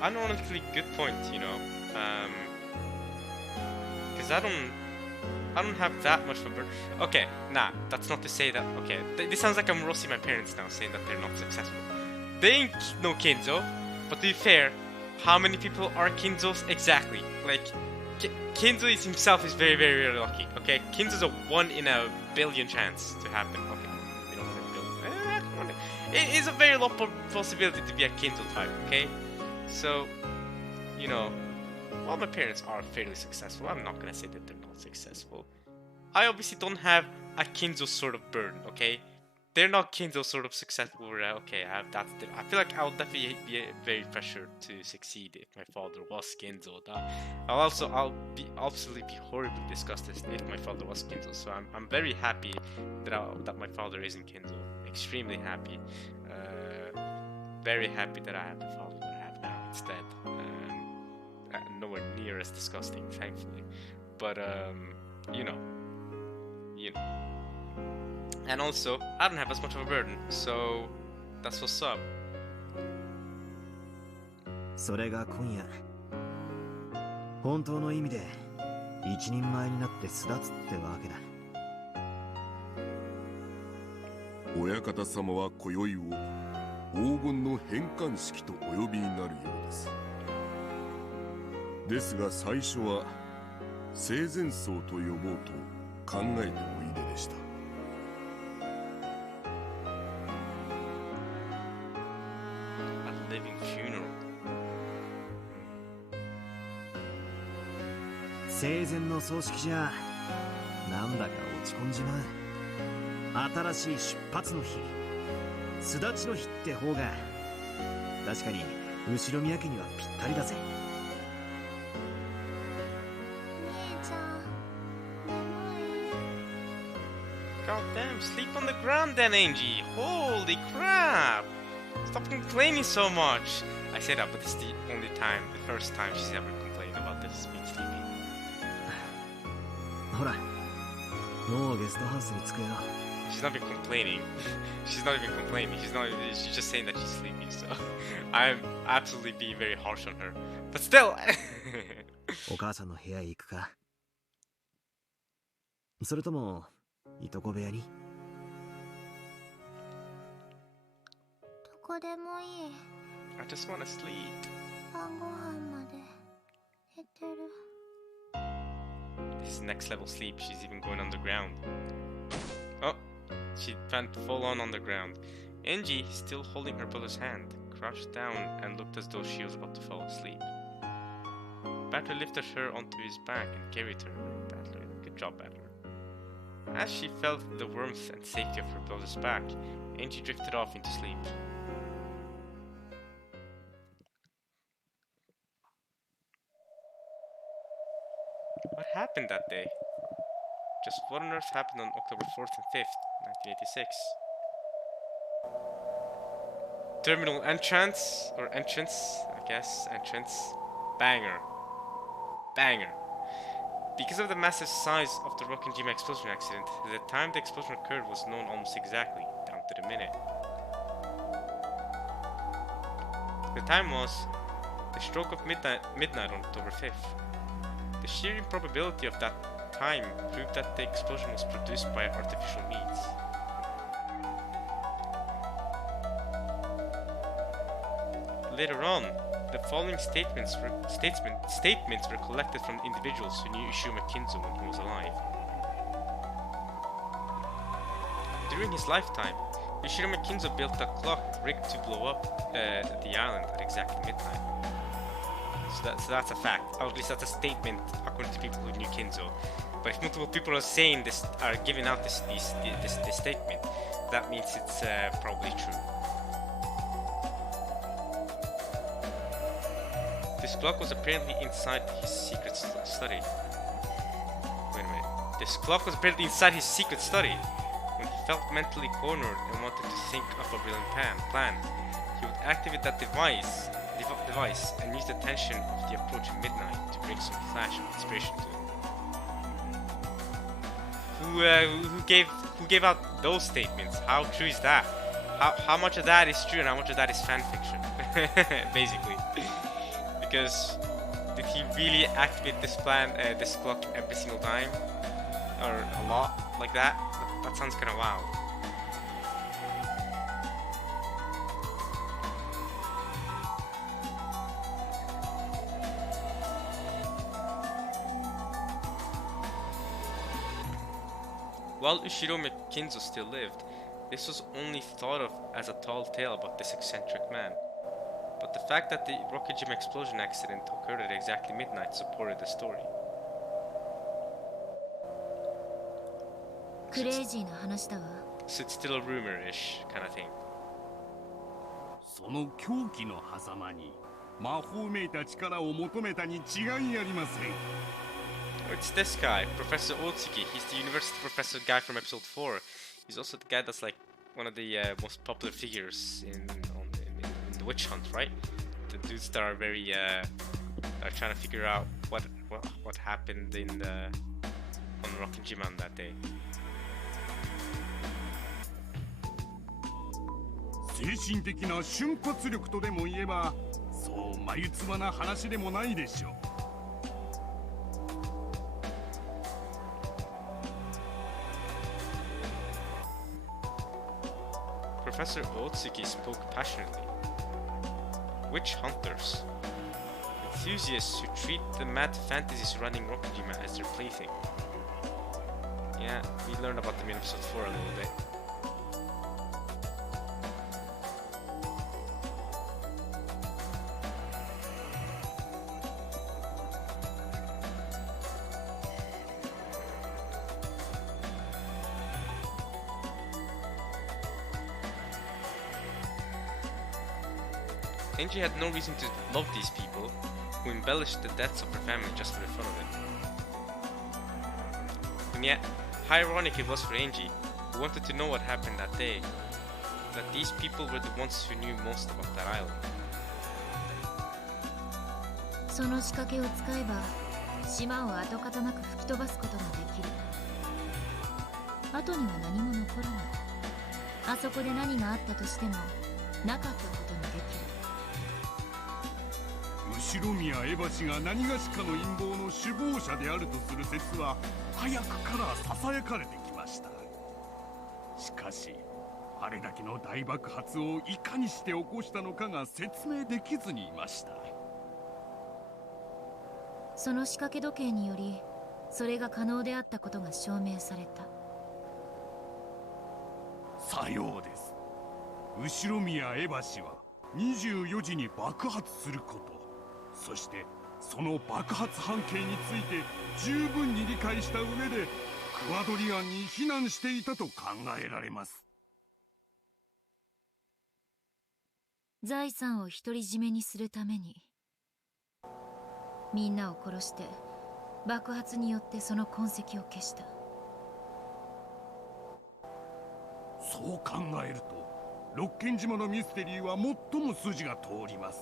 Honestly, good point. You know, because I don't have that much of a burden. Okay, nah, that's not to say that. Okay, this sounds like I'm roasting my parents now, saying that they're not successful. They ain't no Kinzo, but to be fair, how many people are Kinzos exactly? Like, Kinzo is himself is very, very, very lucky. Okay, Kinzo's a 1 in a billion chance to happen. Okay, we don't have a billion. It is a very low possibility to be a Kinzo type. Okay, so you know. Well, my parents are fairly successful. I'm not gonna say that they're not successful. I obviously don't have a Kinzo sort of burden, okay? They're not Kinzo sort of successful where, okay, I feel like I'll definitely be very pressured to succeed if my father was Kinzo. I'll be absolutely be horribly disgusted if my father was Kinzo. So I'm very happy that my father isn't Kinzo. Extremely happy. Very happy that I have the father that I have now instead. Nowhere near as disgusting, thankfully, but you know, and also I don't have as much of a burden, so that's what's up. それが今夜本当の意味で一人前になって巣立つってわけだ。親方様は今宵を黄金の返還式とお呼びになるようです。ですが最初は生前葬と呼ぼうと考えておいででした。A living funeral. 生前の葬式じゃなんだか落ち込んじまう。新しい出発の日、巣立ちの日って方が確かに後ろ宮家にはぴったりだぜ。God damn, sleep on the ground then, Angie. Holy crap! Stop complaining so much. I say that, but this is the first time she's ever complained about this being sleepy. ほら、もうゲストハウスに着くよ。She's not even complaining. She's not even complaining. She's just saying that she's sleepy. So I'm absolutely being very harsh on her. But still. お母さんの部屋へ行くか。それともいとこ部屋に。どこでもいい。I just wanna sleep. 晩ご飯まで寝てる。This is next level sleep. She's even going underground. Oh, she planned to fall on the ground. Angie, still holding her brother's hand, crouched down and looked as though she was about to fall asleep. Battler lifted her onto his back and carried her. Battler, good job, Battler. As she felt the warmth and safety of her brother's back, Angie drifted off into sleep. What happened that day? Just what on earth happened on October 4th and 5th, 1986? Terminal entrance, or entrance, I guess, entrance. Banger. Banger. Because of the massive size of the Rokkenjima explosion accident, the time the explosion occurred was known almost exactly, down to the minute. The time was the stroke of midnight on October 5th. The sheer improbability of that time proved that the explosion was produced by artificial means. Later on, the following statements were collected from individuals who knew Ushiro Kinzo when he was alive. During his lifetime, Ushiro Kinzo built a clock rigged to blow up the island at exactly midnight. So that's a fact. Or at least that's a statement according to people who knew Kinzo. But if multiple people are saying this, are giving out this statement, that means it's probably true. This clock was apparently inside his secret study. Wait a minute. This clock was apparently inside his secret study. When he felt mentally cornered and wanted to think of a brilliant plan, he would activate that device and use the tension of the approaching midnight to bring some flash of inspiration to him. Who gave out those statements? How true is that? How much of that is true and how much of that is fan fiction? Basically. Because did he really activate this clock every single time? Or a lot like that? That sounds kind of wild. While Ushiro Kinzo still lived, this was only thought of as a tall tale about this eccentric man. But the fact that the rocket gym explosion accident occurred at exactly midnight supported the story. So it's still a rumor-ish kind of thing. その狂気の狭間に魔法めいた力を求めたに違いありません。 It's this guy, Professor Otsuki. He's the university professor guy from episode 4. He's also the guy that's like one of the most popular figures in the witch hunt, right? The dudes that are very are trying to figure out what happened on Rockin' Jiman that day. 精神的な瞬発力とでも言えば、そう眉唾な話でもないでしょう。 Professor Otsuki spoke passionately. Witch hunters, enthusiasts who treat the mad fantasies surrounding Rokujima as their plaything. Yeah, we learned about them in episode 4 a little bit. Enji had no reason to love these people, who embellished the deaths of her family just for the fun of it. And yet, how ironic it was for Enji, who wanted to know what happened that day, that these people were the ones who knew most about that island. その仕掛けを使えば、島を跡形なく吹き飛ばすことができる。後には何も残らない。あそこで何があったとしても、なかったことにできる。 後宮エバ氏が何がしかの陰謀の首謀者であるとする説は早くからささやかれてきました。しかしあれだけの大爆発をいかにして起こしたのかが説明できずにいました。その仕掛け時計によりそれが可能であったことが証明された。さようです。後宮エバ氏は24時に爆発すること、そしてその爆発半径について十分に理解した上でクワドリアンに避難していたと考えられます。財産を独り占めにするためにみんなを殺して爆発によってその痕跡を消した。そう考えると六軒島のミステリーは最も筋が通ります。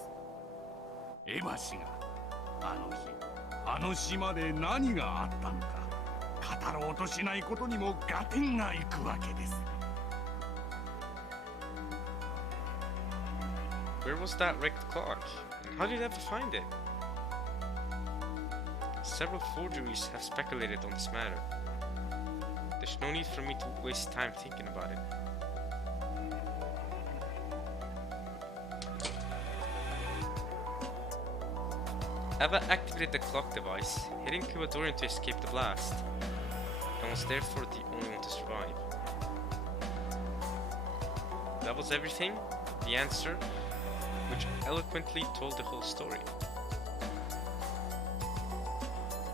エバ氏があの日あの島で何があったのか語ろうとしないことにも合点がいくわけです。 Where was that rigged clock? And how did you ever find it? several forgeries have speculated on this matter. There's no need for me to waste time thinking about it. Eva activated the clock device, hitting Kubadorian to escape the blast, and was therefore the only one to survive. That was everything, the answer, which eloquently told the whole story.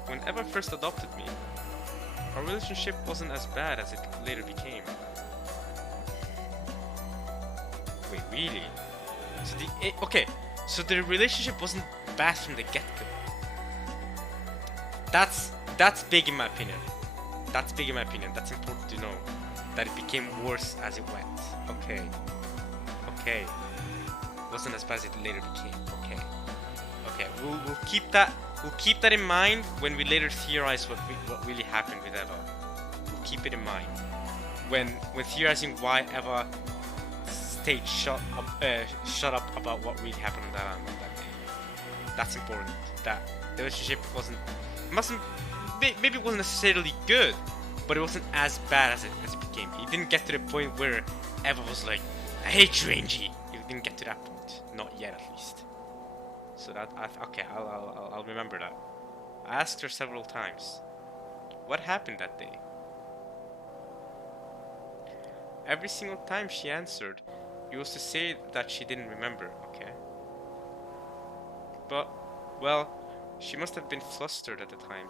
When Eva first adopted me, our relationship wasn't as bad as it later became. Wait, really? So the relationship wasn't bad from the get-go. That's big in my opinion. That's big in my opinion. That's important to know. That it became worse as it went. Okay. Wasn't as bad as it later became. Okay. We'll keep that in mind when we later theorize what really happened with Eva. We'll keep it in mind when theorizing why Eva stayed shut up about what really happened on that island that day. That's important. That the relationship maybe it wasn't necessarily good, but it wasn't as bad as it became. It didn't get to the point where Eva was like, "I hate you, Angie." It didn't get to that point. Not yet, at least. So I'll remember that. I asked her several times, what happened that day? Every single time she answered, it was to say that she didn't remember, okay? But, well, she must have been flustered at the time.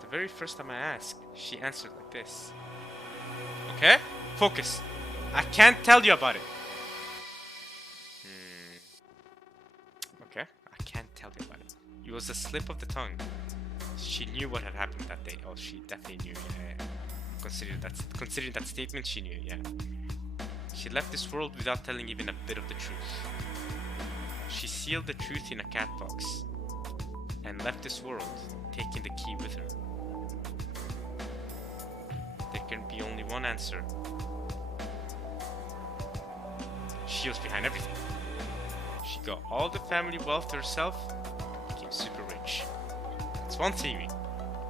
The very first time I asked, she answered like this. Okay? Focus. I can't tell you about it. Okay, I can't tell you about it. It was a slip of the tongue. She knew what had happened that day. Oh, she definitely knew, yeah. Considering that statement, she knew, yeah. She left this world without telling even a bit of the truth. She sealed the truth in a cat box and left this world, taking the key with her. There can be only one answer. She was behind everything. She got all the family wealth to herself, became super rich. That's one theory.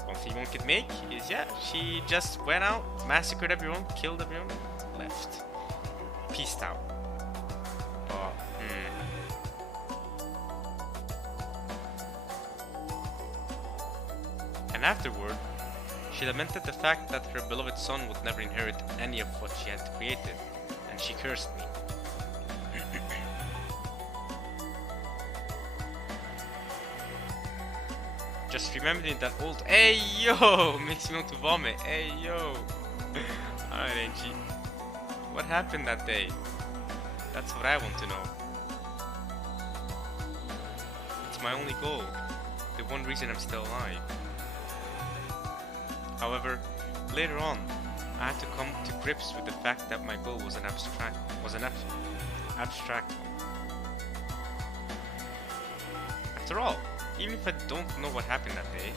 One theory one could make is, yeah, she just went out, massacred everyone, killed everyone, left. Peaced out. But, And afterward, she lamented the fact that her beloved son would never inherit any of what she had created, and she cursed me. Just remembering that old "Hey yo" makes me want to vomit. Hey yo. Alright, Angie. What happened that day? That's what I want to know. It's my only goal. The one reason I'm still alive. However, later on, I had to come to grips with the fact that my goal was an abstract one. After all, even if I don't know what happened that day,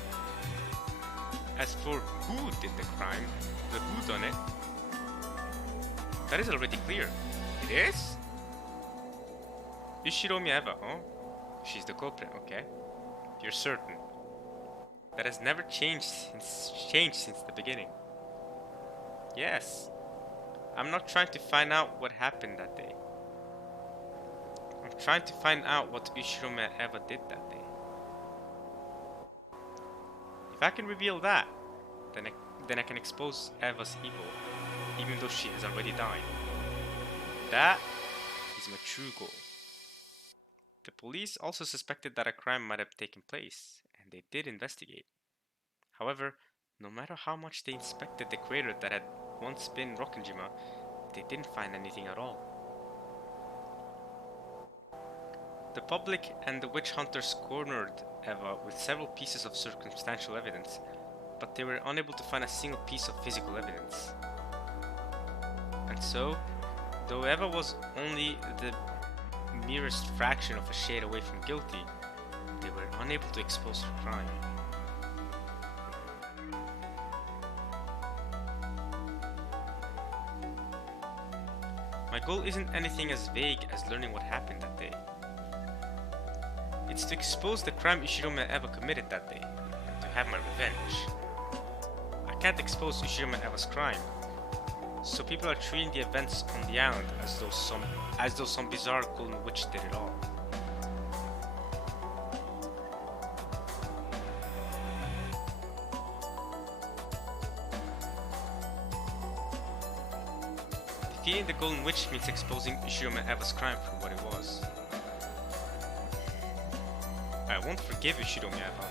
as for who did the crime, the who done it, that is already clear. It is? Yoshiromi Eva, huh? She's the culprit, okay? You're certain. That has never changed since the beginning. Yes. I'm not trying to find out what happened that day. I'm trying to find out what Yoshiromi Eva did that day. If I can reveal that, then I can expose Eva's evil, even though she has already died. That is my true goal. The police also suspected that a crime might have taken place, and they did investigate. However, no matter how much they inspected the crater that had once been Rokkenjima, they didn't find anything at all. The public and the witch hunters cornered Eva with several pieces of circumstantial evidence, but they were unable to find a single piece of physical evidence. And so, though Eva was only the merest fraction of a shade away from guilty, they were unable to expose her crime. My goal isn't anything as vague as learning what happened that day. It's to expose the crime Yoshiromi Eva committed that day. have my revenge. I can't expose Ushiro and Eva's crime, so people are treating the events on the island as though some bizarre golden witch did it all. Defeating the golden witch means exposing Ushiro and Eva's crime for what it was. I won't forgive Ushiro and Eva.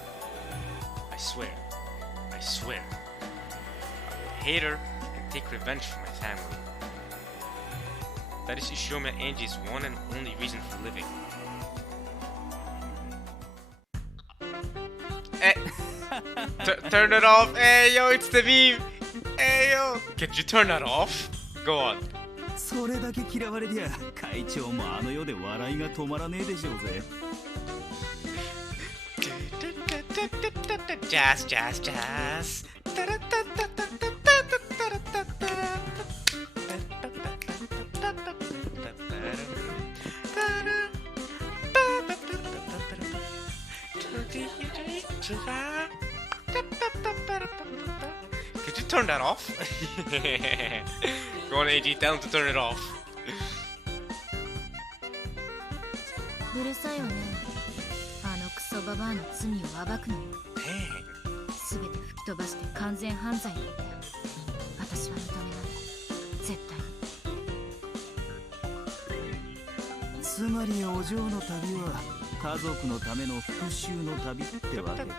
I swear. I swear. I will hate her and take revenge for my family. That is Ushiro and Anji's one and only reason for living. Turn it off! Hey yo, it's the meme! Hey yo! Could you turn that off? Go on. それだけ嫌われりゃ会長もあの世で笑いが止まらねえでしょうぜ。Jazz, jazz, jazz. Could you turn that off? Go on, AG, tell him to turn it off. うるさいわね。あのクソババアの罪を暴くのよ。すべて吹き飛ばして完全犯罪なんだよ。私は認めない。絶対に。つまりお嬢の旅は家族のための復讐の旅ってわけだ。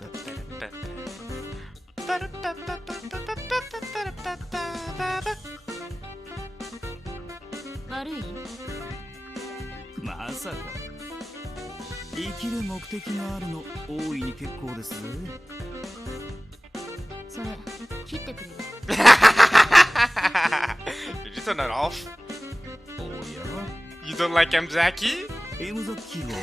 悪い？まさか。生きる目的があるの大いに結構ですぜ。それ切ってくれよ。Did you turn that off? おや You don't like Mzaki? M ザッキーは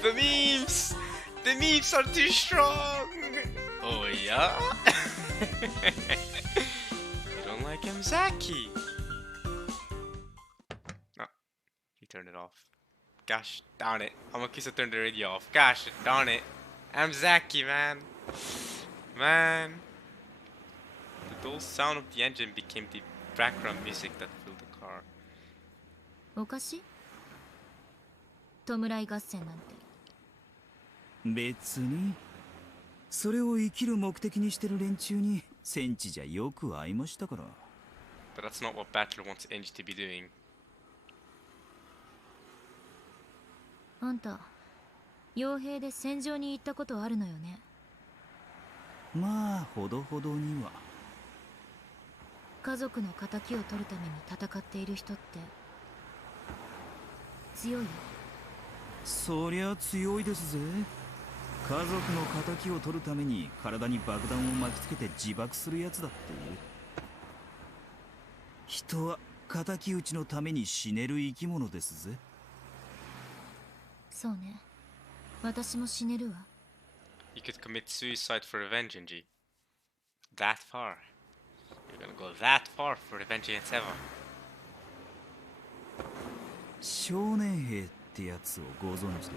The memes! The memes are too strong! Oh yeah? You don't like Mzaki? No, he turned it off. Gosh darn it. Amakisa turned the radio off. Gosh darn it. Mzaki, man. Man. The dull sound of the engine became the background music that filled the car. おかしい？弔い合戦なんて。別にそれを生きる目的にしてる連中に戦地じゃよく会いましたから。 But that's not what Battler wants Enji to be doing. あんた、傭兵で戦場に行ったことあるのよね。まあほどほどには。家族の仇を取るために戦っている人って強いよ。そりゃ強いですぜ。家族の仇を取るために体に爆弾を巻きつけて自爆するやつだっている。人は仇討ちのために死ねる生き物ですぜ。そうね。私も死ねるわ。You could commit suicide for revenge, Enji. That far. You're gonna go that far for revenge against Eva. 少年兵ってやつをご存知で？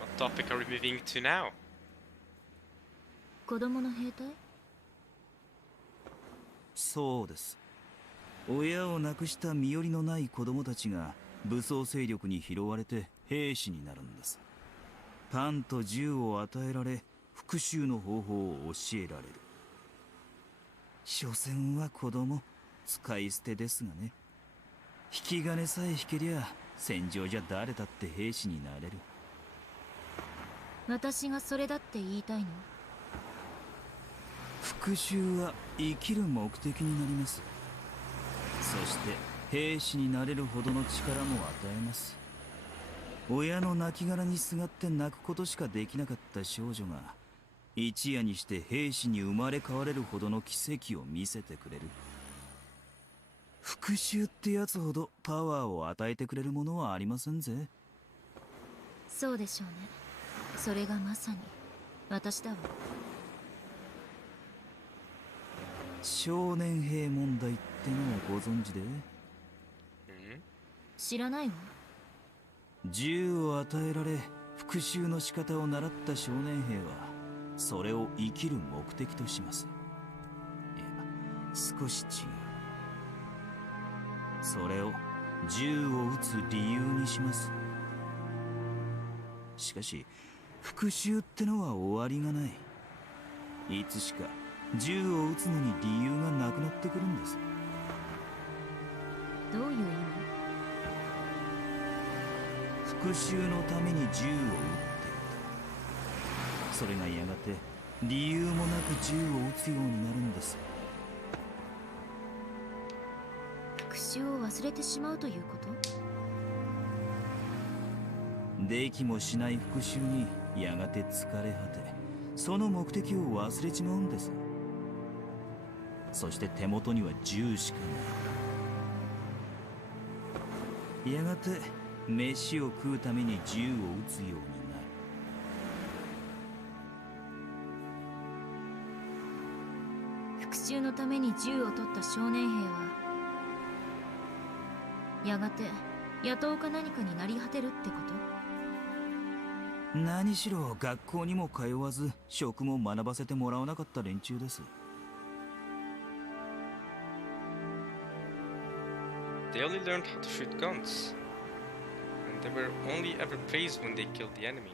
What topic are we moving to now? 子供の兵隊？そうです。親を亡くした身寄りのない子供たちが武装勢力に拾われて兵士になるんです。パンと銃を与えられ復讐の方法を教えられる。所詮は子供、使い捨てですがね。引き金さえ引けりゃ戦場じゃ誰だって兵士になれる。私がそれだって言いたいの？復讐は生きる目的になります。そして兵士になれるほどの力も与えます。親の亡骸にすがって泣くことしかできなかった少女が一夜にして兵士に生まれ変われるほどの奇跡を見せてくれる。復讐ってやつほどパワーを与えてくれるものはありませんぜ。そうでしょうね。それがまさに私だわ。少年兵問題ってのをご存知で？知らないわ。銃を与えられ復讐の仕方を習った少年兵はそれを生きる目的とします。いや、少し違う。それを銃を撃つ理由にします。しかし復讐ってのは終わりがない。いつしか銃を撃つのに理由がなくなってくるんです。どういう意味？復讐のために銃を撃っていた。それがやがて理由もなく銃を撃つようになるんです。復讐を忘れてしまうということ？できもしない復讐にやがて疲れ果て、その目的を忘れちまうんです。そして手元には銃しかない。やがて飯を食うために銃を撃つようになる。復讐のために銃を取った少年兵はやがて野党か何かになり果てるってこと？何しろ学校にも通わず職も学ばせてもらわなかった連中です。They only learned how to shoot guns, and they were only ever praised when they killed the enemy.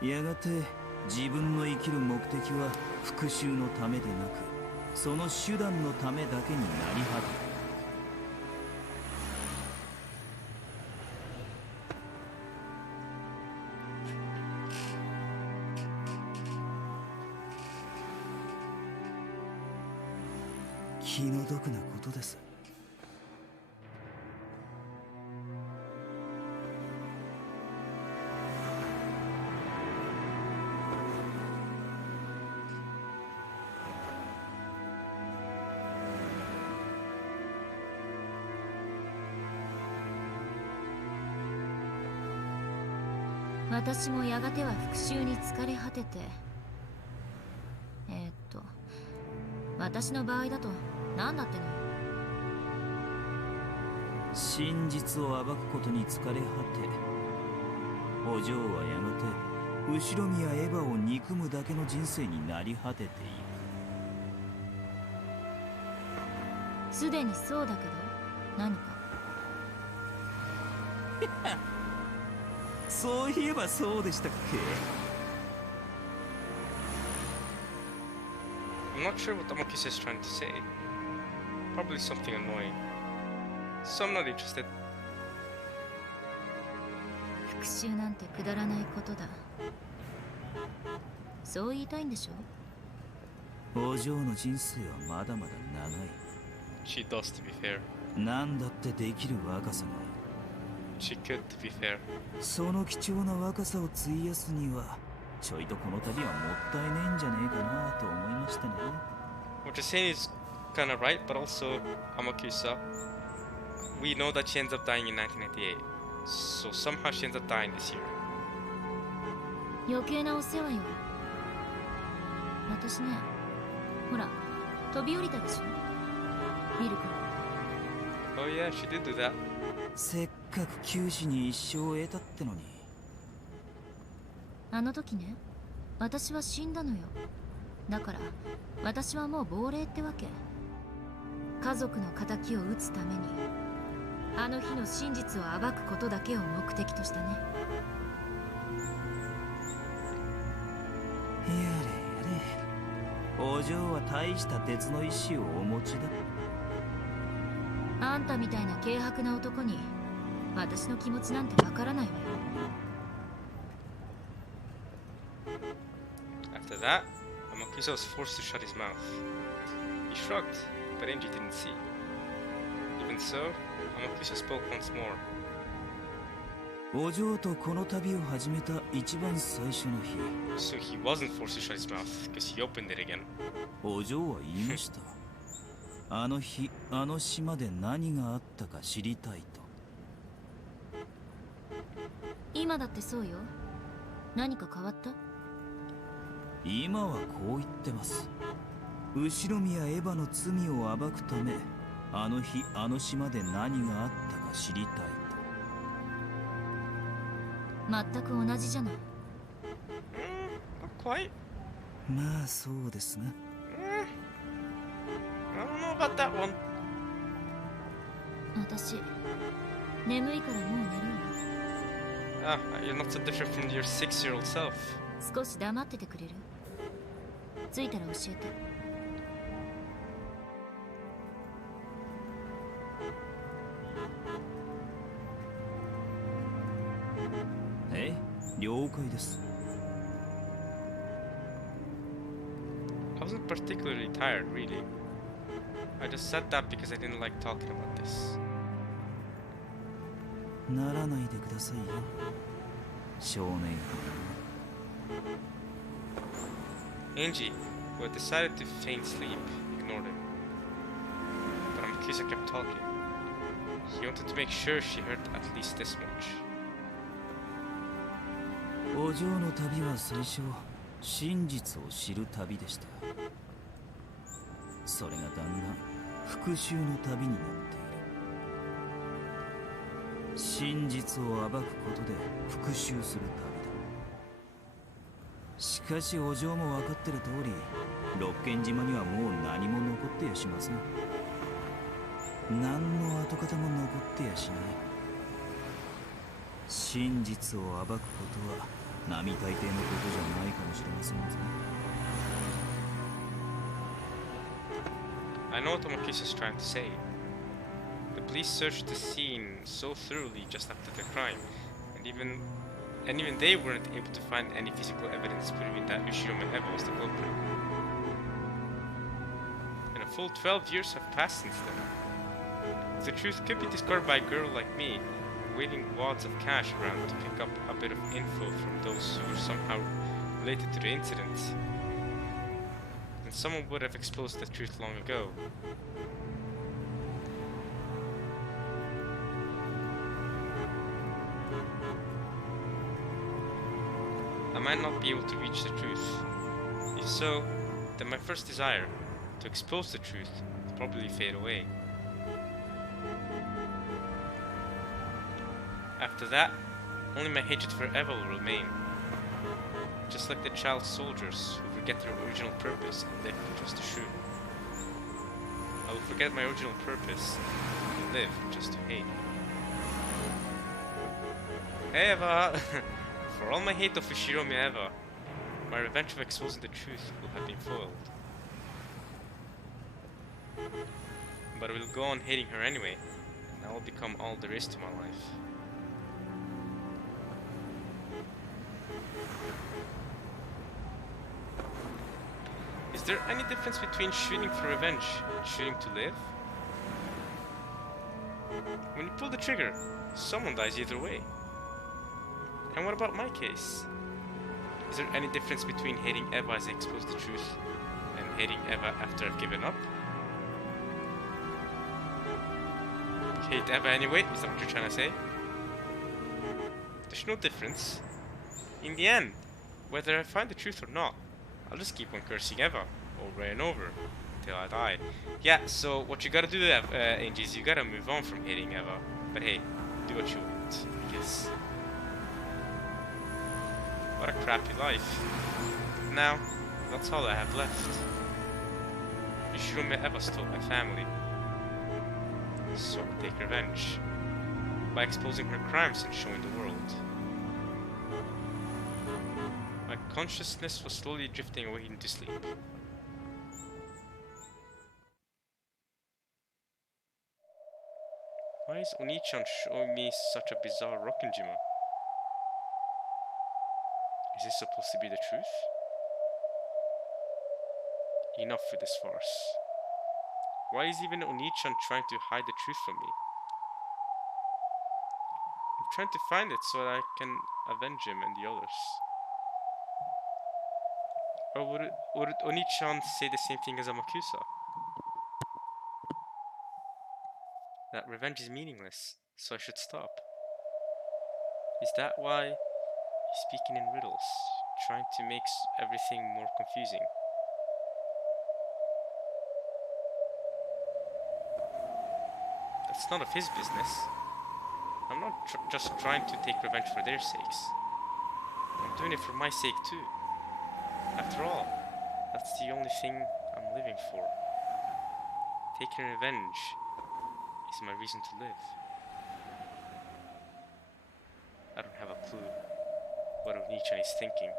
やがて自分の生きる目的は復讐のためでなく、その手段のためだけになり果てる。気の毒なことです。私もやがては復讐に疲れ果てて、私の場合だと何だっての？真実を暴くことに疲れ果て、お嬢はやがて後ろ宮エヴァを憎むだけの人生になり果てていく。すでにそうだけど何か？そういえばそうでしたっけ？ I'm not sure what Amakis is trying to say. Probably something annoying. So I'm not interested. 復讐なんてくだらないことだ。そう言いたいんでしょ？お嬢の人生はまだまだ長い。 She does, to be fair. 何だってできる若さが。 She could, to be fair. その貴重な若さを費やすにはちょいとこの旅はもったいないんじゃねえかなと思いましてね。 What you're saying is kind of right, but also Amakusa, we know that she ends up dying in 1998. So somehow she ends up dying this year. 余計なお世話よ。私ね、ほら、飛び降りたでしょ？ミルク。 Oh yeah, she did do that. せっかく九死に一生を得たってのに。あの時ね、私は死んだのよ。だから私はもう亡霊ってわけ。家族の仇を討つためにあの日の真実を暴くことだけを目的としたね。やれやれ、お嬢は大した鉄の意志をお持ちだ。あんたみたいな軽薄な男に私の気持ちなんてわからないわよ。After that, Amakusa was forced to shut his mouth. He shrugged, but Enji didn't see. Even so, Amakusa spoke once more. お嬢とこの旅を始めた一番最初の日。 So he wasn't forced to shut his mouth, because he opened it again. お嬢は言いました。あの日、あの島で何があったか知りたいと。今だってそうよ。何か変わった？今はこう言ってます。後宮エヴァの罪を暴くためあの日あの島で何があったか知りたいと。全く同じじゃない。Not quite. まあそうですが。I don't know about that one. 私眠いからもう寝るわ。Ah, you're not so different from your 6-year-old self. 少し黙っててくれる？着いたら教えて。ええ、了解です。I wasn't particularly tired, really. I just said that because I didn't like talking about this. ならないでくださいよ、少年。Angie, who had decided to feign sleep, ignored him. But Amakusa kept talking. He wanted to make sure she heard at least this much. お嬢の旅は最初、真実を知る旅でした。それがだんだん復讐の旅になっている。真実を暴くことで復讐する旅だ。しかしお嬢も分かってる通り、六軒島にはもう何も残ってやしません。何の跡形も残ってやしない。真実を暴くことは並大抵のことじゃないかもしれませんね。I know what Tomokisa's trying to say. The police searched the scene so thoroughly just after the crime, and even they weren't able to find any physical evidence proving that Ushirome Eva was the culprit. And a full 12 years have passed since then. The truth could be discovered by a girl like me, waving wads of cash around to pick up a bit of info from those who were somehow related to the incident. And someone would have exposed the truth long ago. I might not be able to reach the truth. If so, then my first desire, to expose the truth, will probably fade away. After that, only my hatred for Eva will remain. Just like the child soldiers who forget their original purpose and live just to shoot. I will forget my original purpose and live just to hate. Eva! For all my hate of Ushirome Eva, my revenge of exposing the truth will have been foiled. But I will go on hating her anyway, and that will become all there is to my life. Is there any difference between shooting for revenge and shooting to live? When you pull the trigger, someone dies either way. And what about my case? Is there any difference between hating Eva as I expose the truth and hating Eva after I've given up? Hate Eva anyway? Is that what you're trying to say? There's no difference. In the end, whether I find the truth or not, I'll just keep on cursing Eva over and over until I die. Yeah, so what you gotta do, Angie, is you gotta move on from hating Eva. But hey, do what you want, because what a crappy life. Now, that's all I have left. Ushirome Eva stole my family, so I'll take revenge by exposing her crimes and showing the world. My consciousness was slowly drifting away into sleep. Why is Oni-chan showing me such a bizarre Rokkenjima? Is this supposed to be the truth? Enough with this farce. Why is even Oni-chan trying to hide the truth from me? I'm trying to find it so that I can avenge him and the others. Or would Oni-chan say the same thing as Amakusa? That revenge is meaningless, so I should stop. Is that why he's speaking in riddles, trying to make everything more confusing? it's none of his business. I'm not just trying to take revenge for their sakes. I'm doing it for my sake too. After all, that's the only thing I'm living for. Taking revenge is my reason to live. I don't have a clue what Oni-chan is thinking.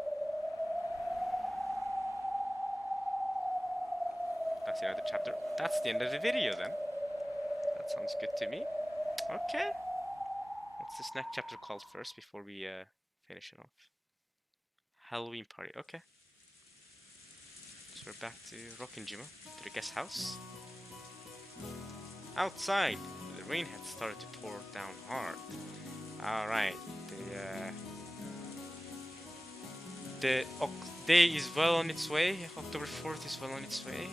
That's the other chapter. That's the end of the video then. That sounds good to me. Okay. What's this next chapter called first before we finish it off? Halloween party. Okay. So we're back to Rokkenjima, to the guest house. Outside, the rain had started to pour down hard. Alright. The day is well on its way. October 4th is well on its way.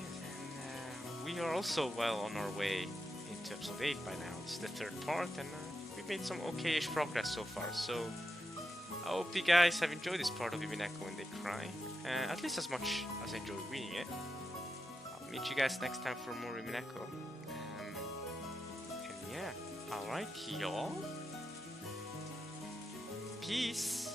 And we are also well on our way into episode 8 by now. This is the third part, and we've made some okay-ish progress so far. So I hope you guys have enjoyed this part of Umineko when they cry. At least as much as I enjoyed reading it. I'll meet you guys next time for more Umineko. And yeah, alright, y'all. Peace.